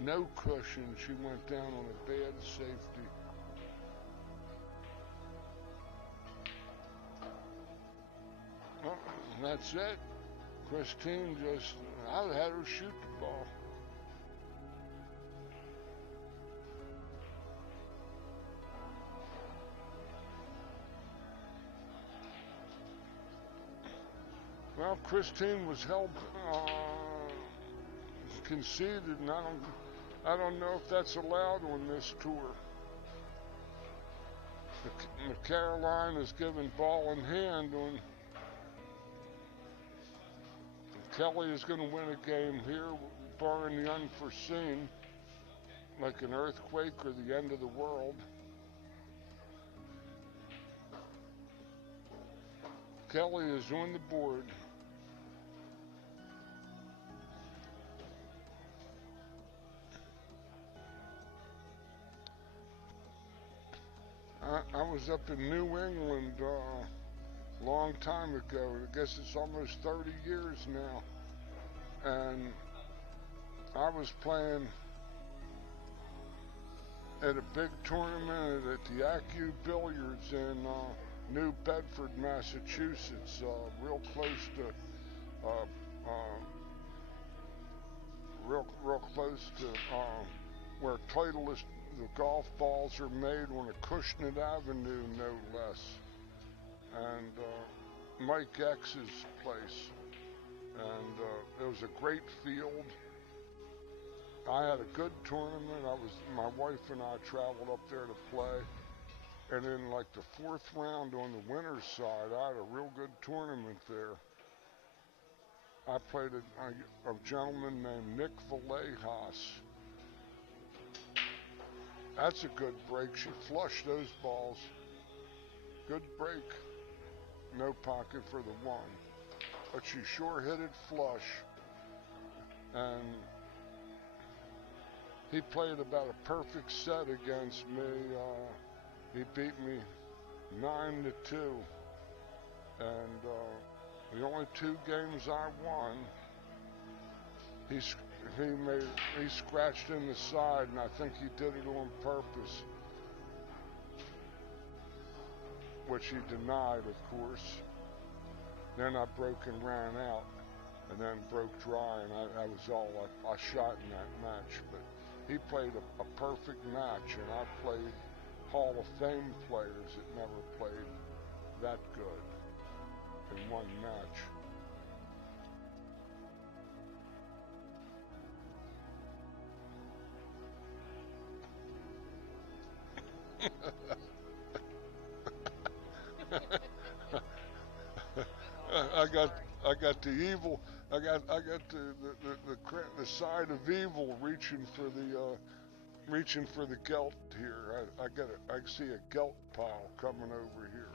no cushion. She went down on a bad safety. And that's it. Christine just, I had her shoot the ball. Well, Christine was held conceded, and I don't know if that's allowed on this tour. Caroline is given ball in hand on. Kelly is going to win a game here, barring the unforeseen, like an earthquake or the end of the world. Kelly is on the board. I was up in New England a long time ago. I guess it's almost 30 years now. And I was playing at a big tournament at the ACU Billiards in New Bedford, Massachusetts, real close to, real close to where Titleist, the golf balls are made on Acushnet Avenue, no less. and Mike X's place, and it was a great field. I had a good tournament. My wife and I traveled up there to play, and in like the fourth round on the winner's side, I had a real good tournament there. I played a gentleman named Nick Villejas. That's a good break. She flushed those balls. Good break. No pocket for the one. But she sure hit it flush. And he played about a perfect set against me. He beat me 9-2. And the only 2 games I won, he scratched in the side, and I think he did it on purpose, which he denied, of course. Then I broke and ran out, and then broke dry, and that was all I shot in that match. But he played a perfect match, and I played Hall of Fame players that never played that good in one match. I got the evil. I got the side of evil reaching for the gelt here. I see a gelt pile coming over here,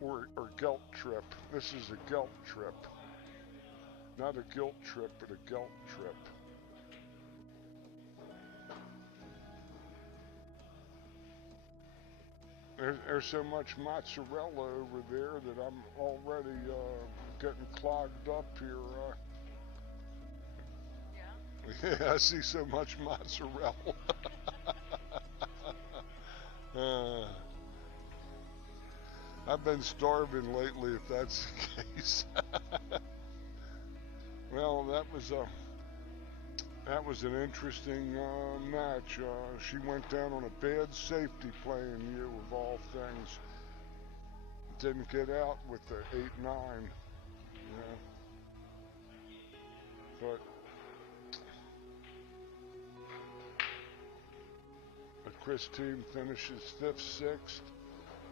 or gelt trip. This is a gelt trip, not a guilt trip, but a gelt trip. There's so much mozzarella over there that I'm already getting clogged up here. Yeah, I see so much mozzarella. I've been starving lately, if that's the case. Well, that was an interesting match. She went down on a bad safety playing you, of all things. Didn't get out with the 8-9. Yeah. But Chris team finishes 5th, 6th,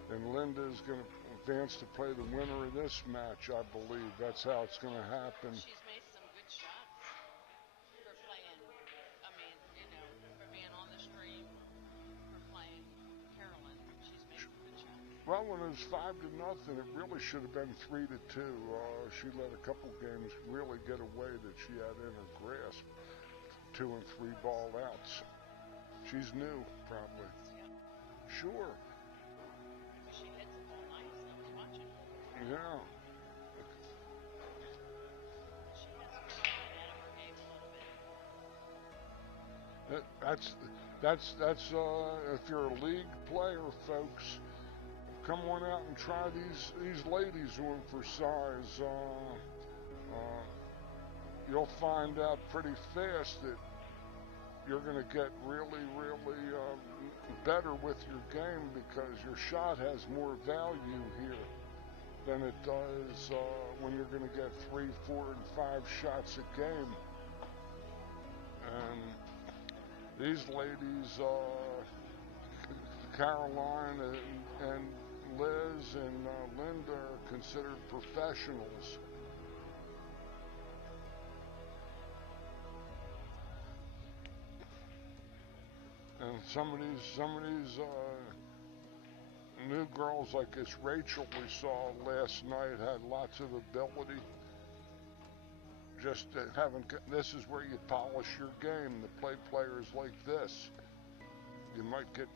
and Linda is going to advance to play the winner of this match, I believe. That's how it's going to happen. She's made some good shots for playing, for being on the stream, for playing Carolyn. She's made some good shots. Well, when it was 5-0, it really should have been 3-2. She let a couple games really get away that she had in her grasp. 2 and 3 ball outs. She's new, probably. Yeah. Sure. She hits the ball nice. I was watching. Yeah. She has to get out of her game a little bit. That's if you're a league player, folks, come on out and try these ladies on for size. You'll find out pretty fast that you're going to get really, really better with your game, because your shot has more value here than it does when you're going to get 3, 4, and 5 shots a game. And these ladies, Caroline and Liz and Linda, are considered professionals. And some of these new girls, like this Rachel we saw last night, had lots of ability. Just this is where you polish your game, to play players like this. You might get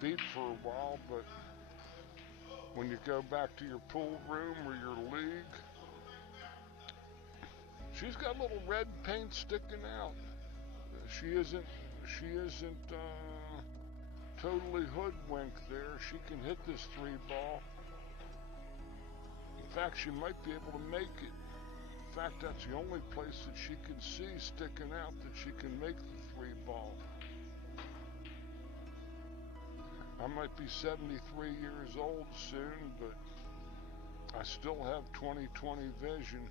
beat for a while, but when you go back to your pool room or your league, she's got a little red paint sticking out. She isn't totally hoodwinked there. She can hit this 3 ball. In fact, she might be able to make it. In fact, that's the only place that she can see sticking out that she can make the 3 ball. I might be 73 years old soon, but I still have 20/20 vision.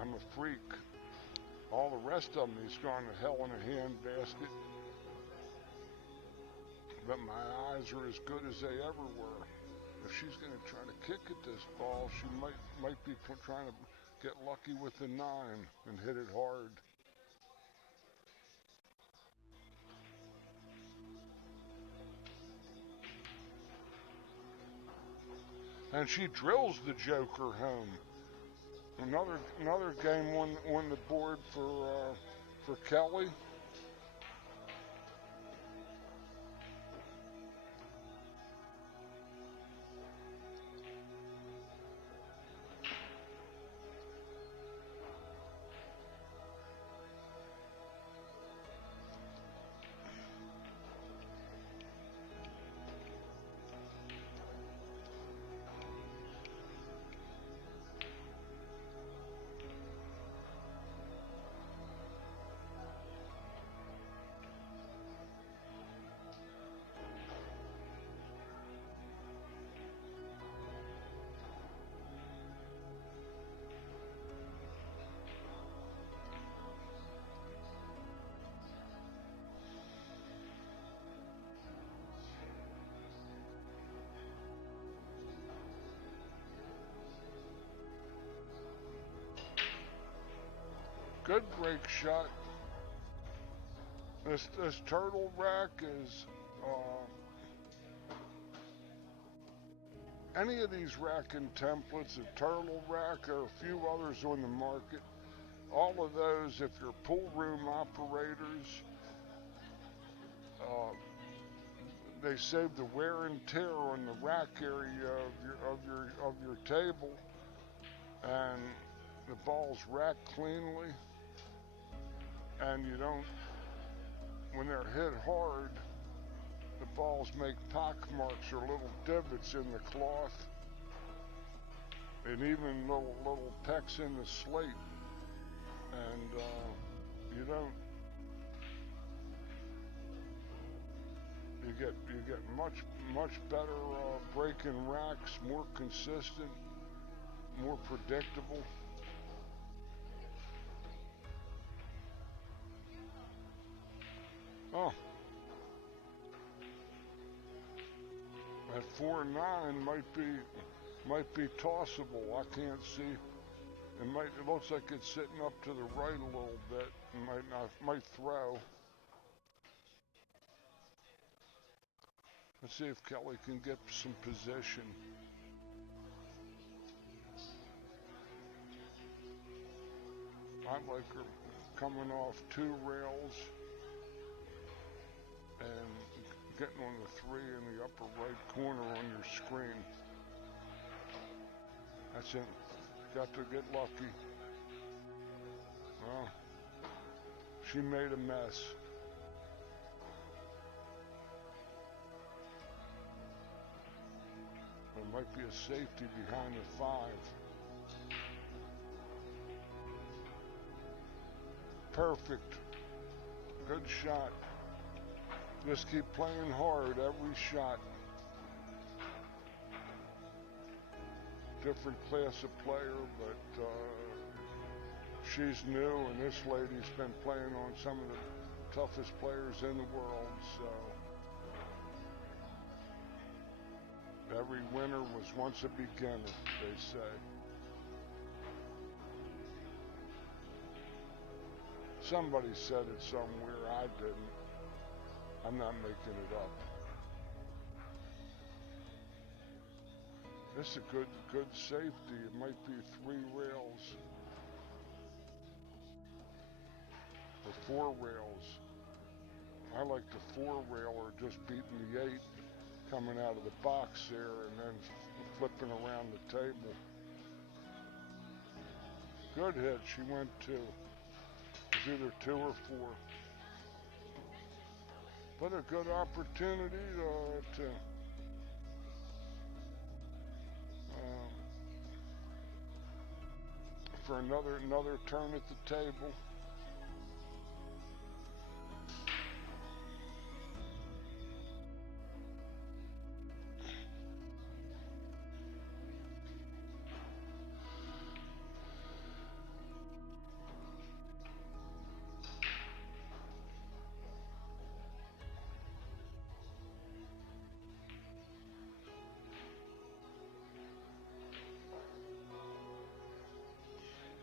I'm a freak. All the rest of me has gone to hell in a handbasket. But my eyes are as good as they ever were. If she's going to try to kick at this ball, she might be trying to get lucky with the 9 and hit it hard. And she drills the joker home. Another game on the board for Kelly. Good break shot. This turtle rack is any of these racking templates, a turtle rack or a few others on the market. All of those, if you're pool room operators, they save the wear and tear on the rack area of your table, and the balls rack cleanly. And you don't, when they're hit hard, the balls make pock marks or little divots in the cloth, and even little pecks in the slate. And you get much better breaking racks, more consistent, more predictable. Oh, at 4-9 might be tossable. I can't see. It looks like it's sitting up to the right a little bit. It might throw. Let's see if Kelly can get some position. I like her coming off 2 rails and getting on the 3 in the upper right corner on your screen. That's it. Got to get lucky. Well, she made a mess. There might be a safety behind the 5. Perfect. Good shot. Just keep playing hard every shot. Different class of player, but she's new, and this lady's been playing on some of the toughest players in the world, so every winner was once a beginner, they say. Somebody said it somewhere, I didn't. I'm not making it up. This is a good safety. It might be 3 rails or 4 rails. I like the 4 railer just beating the 8 coming out of the box there and then flipping around the table. Good hit. She went 2. It was either 2 or 4. But a good opportunity for another turn at the table.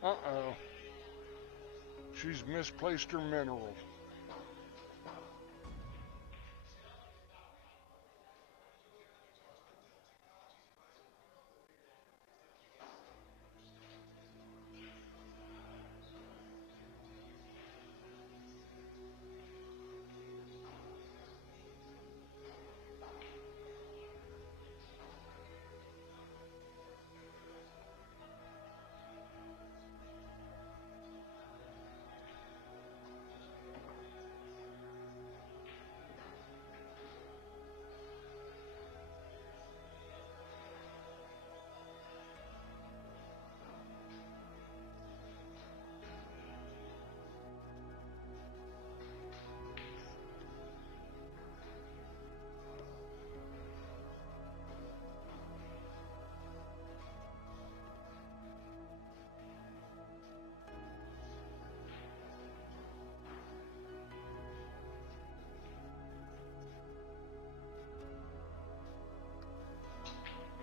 Uh-oh. She's misplaced her mineral.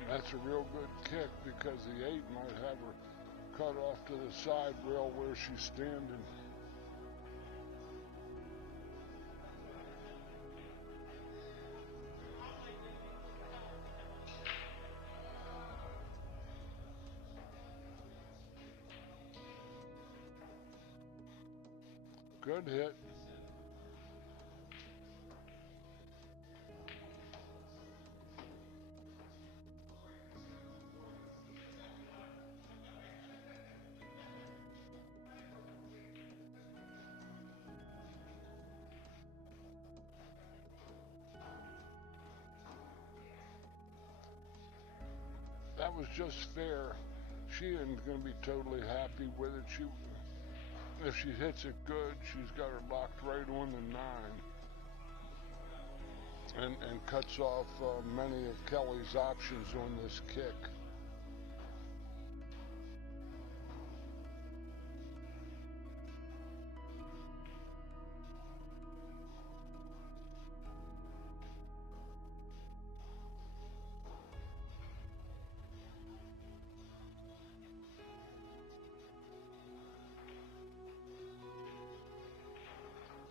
That's a real good kick because the 8 might have her cut off to the side rail where she's standing. Good hit. That was just fair. She isn't going to be totally happy with it. If she hits it good, she's got her locked right on the 9 and cuts off many of Kelly's options on this kick.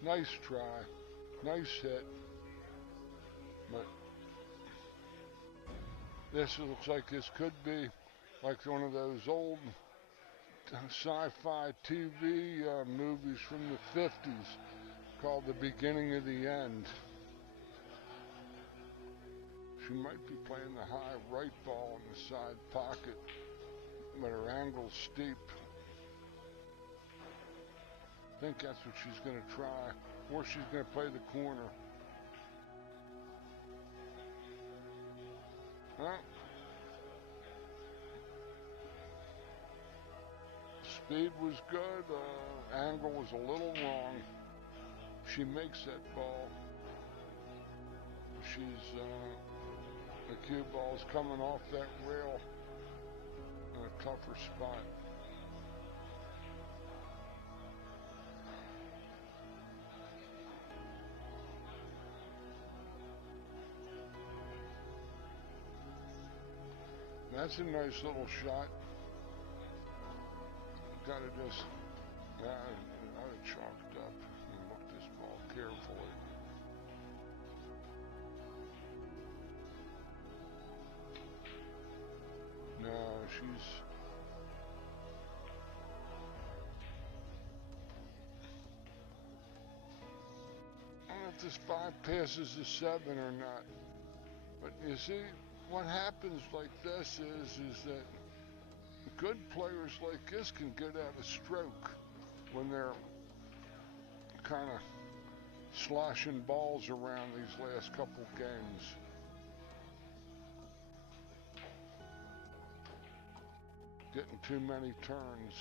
Nice try, nice hit, but this looks like this could be like one of those old sci-fi TV movies from the 50s called The Beginning of the End. She might be playing the high right ball in the side pocket, but her angle's steep. I think that's what she's going to try, or she's going to play the corner. Huh? Speed was good, angle was a little wrong. She makes that ball. The cue ball's coming off that rail in a tougher spot. That's a nice little shot. Gotta just, I'd have chalked up and looked this ball carefully. No, she's, I don't know if this 5 passes the 7 or not, but you see, what happens like this is that good players like this can get out a stroke when they're kind of sloshing balls around these last couple games. Getting too many turns.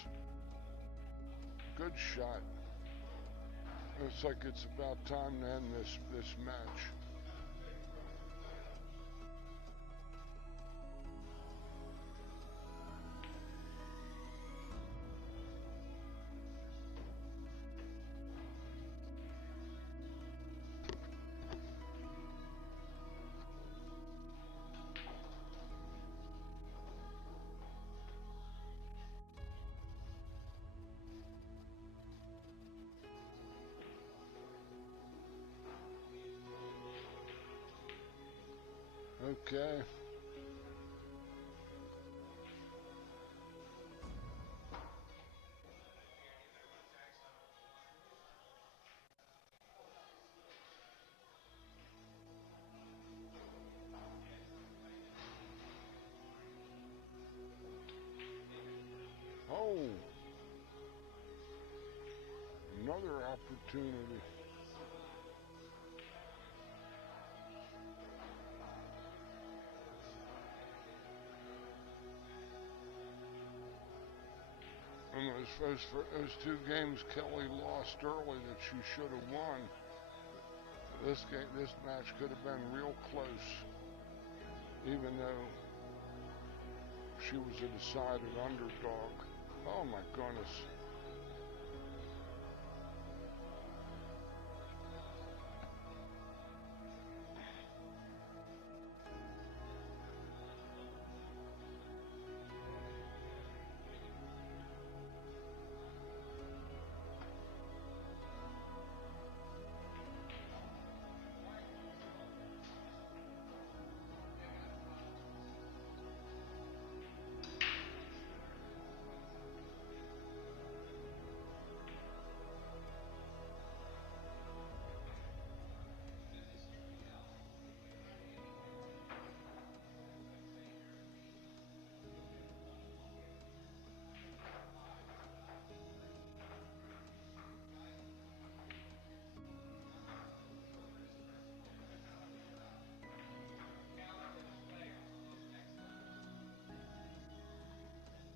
Good shot. Looks like it's about time to end this match. Okay. Oh, another opportunity. And those two games Kelly lost early that she should have won. This match could have been real close, even though she was a decided underdog. Oh my goodness.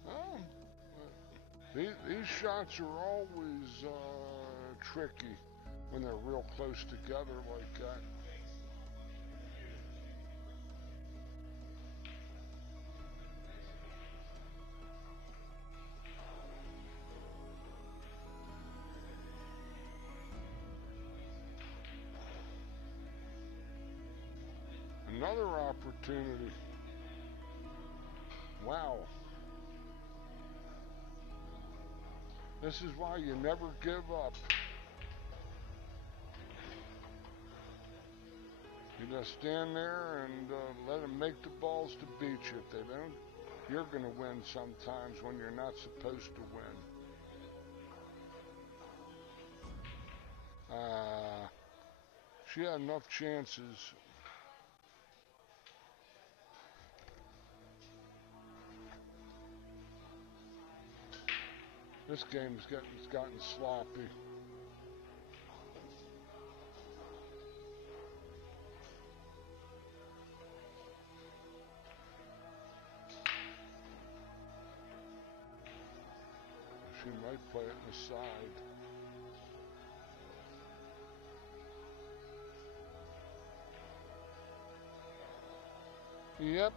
Oh, these shots are always tricky when they're real close together like that. Another opportunity. Wow. This is why you never give up. You just stand there and let them make the balls to beat you. If they don't, you're going to win sometimes when you're not supposed to win. She had enough chances. This game's gotten sloppy. She might play it aside. Yep.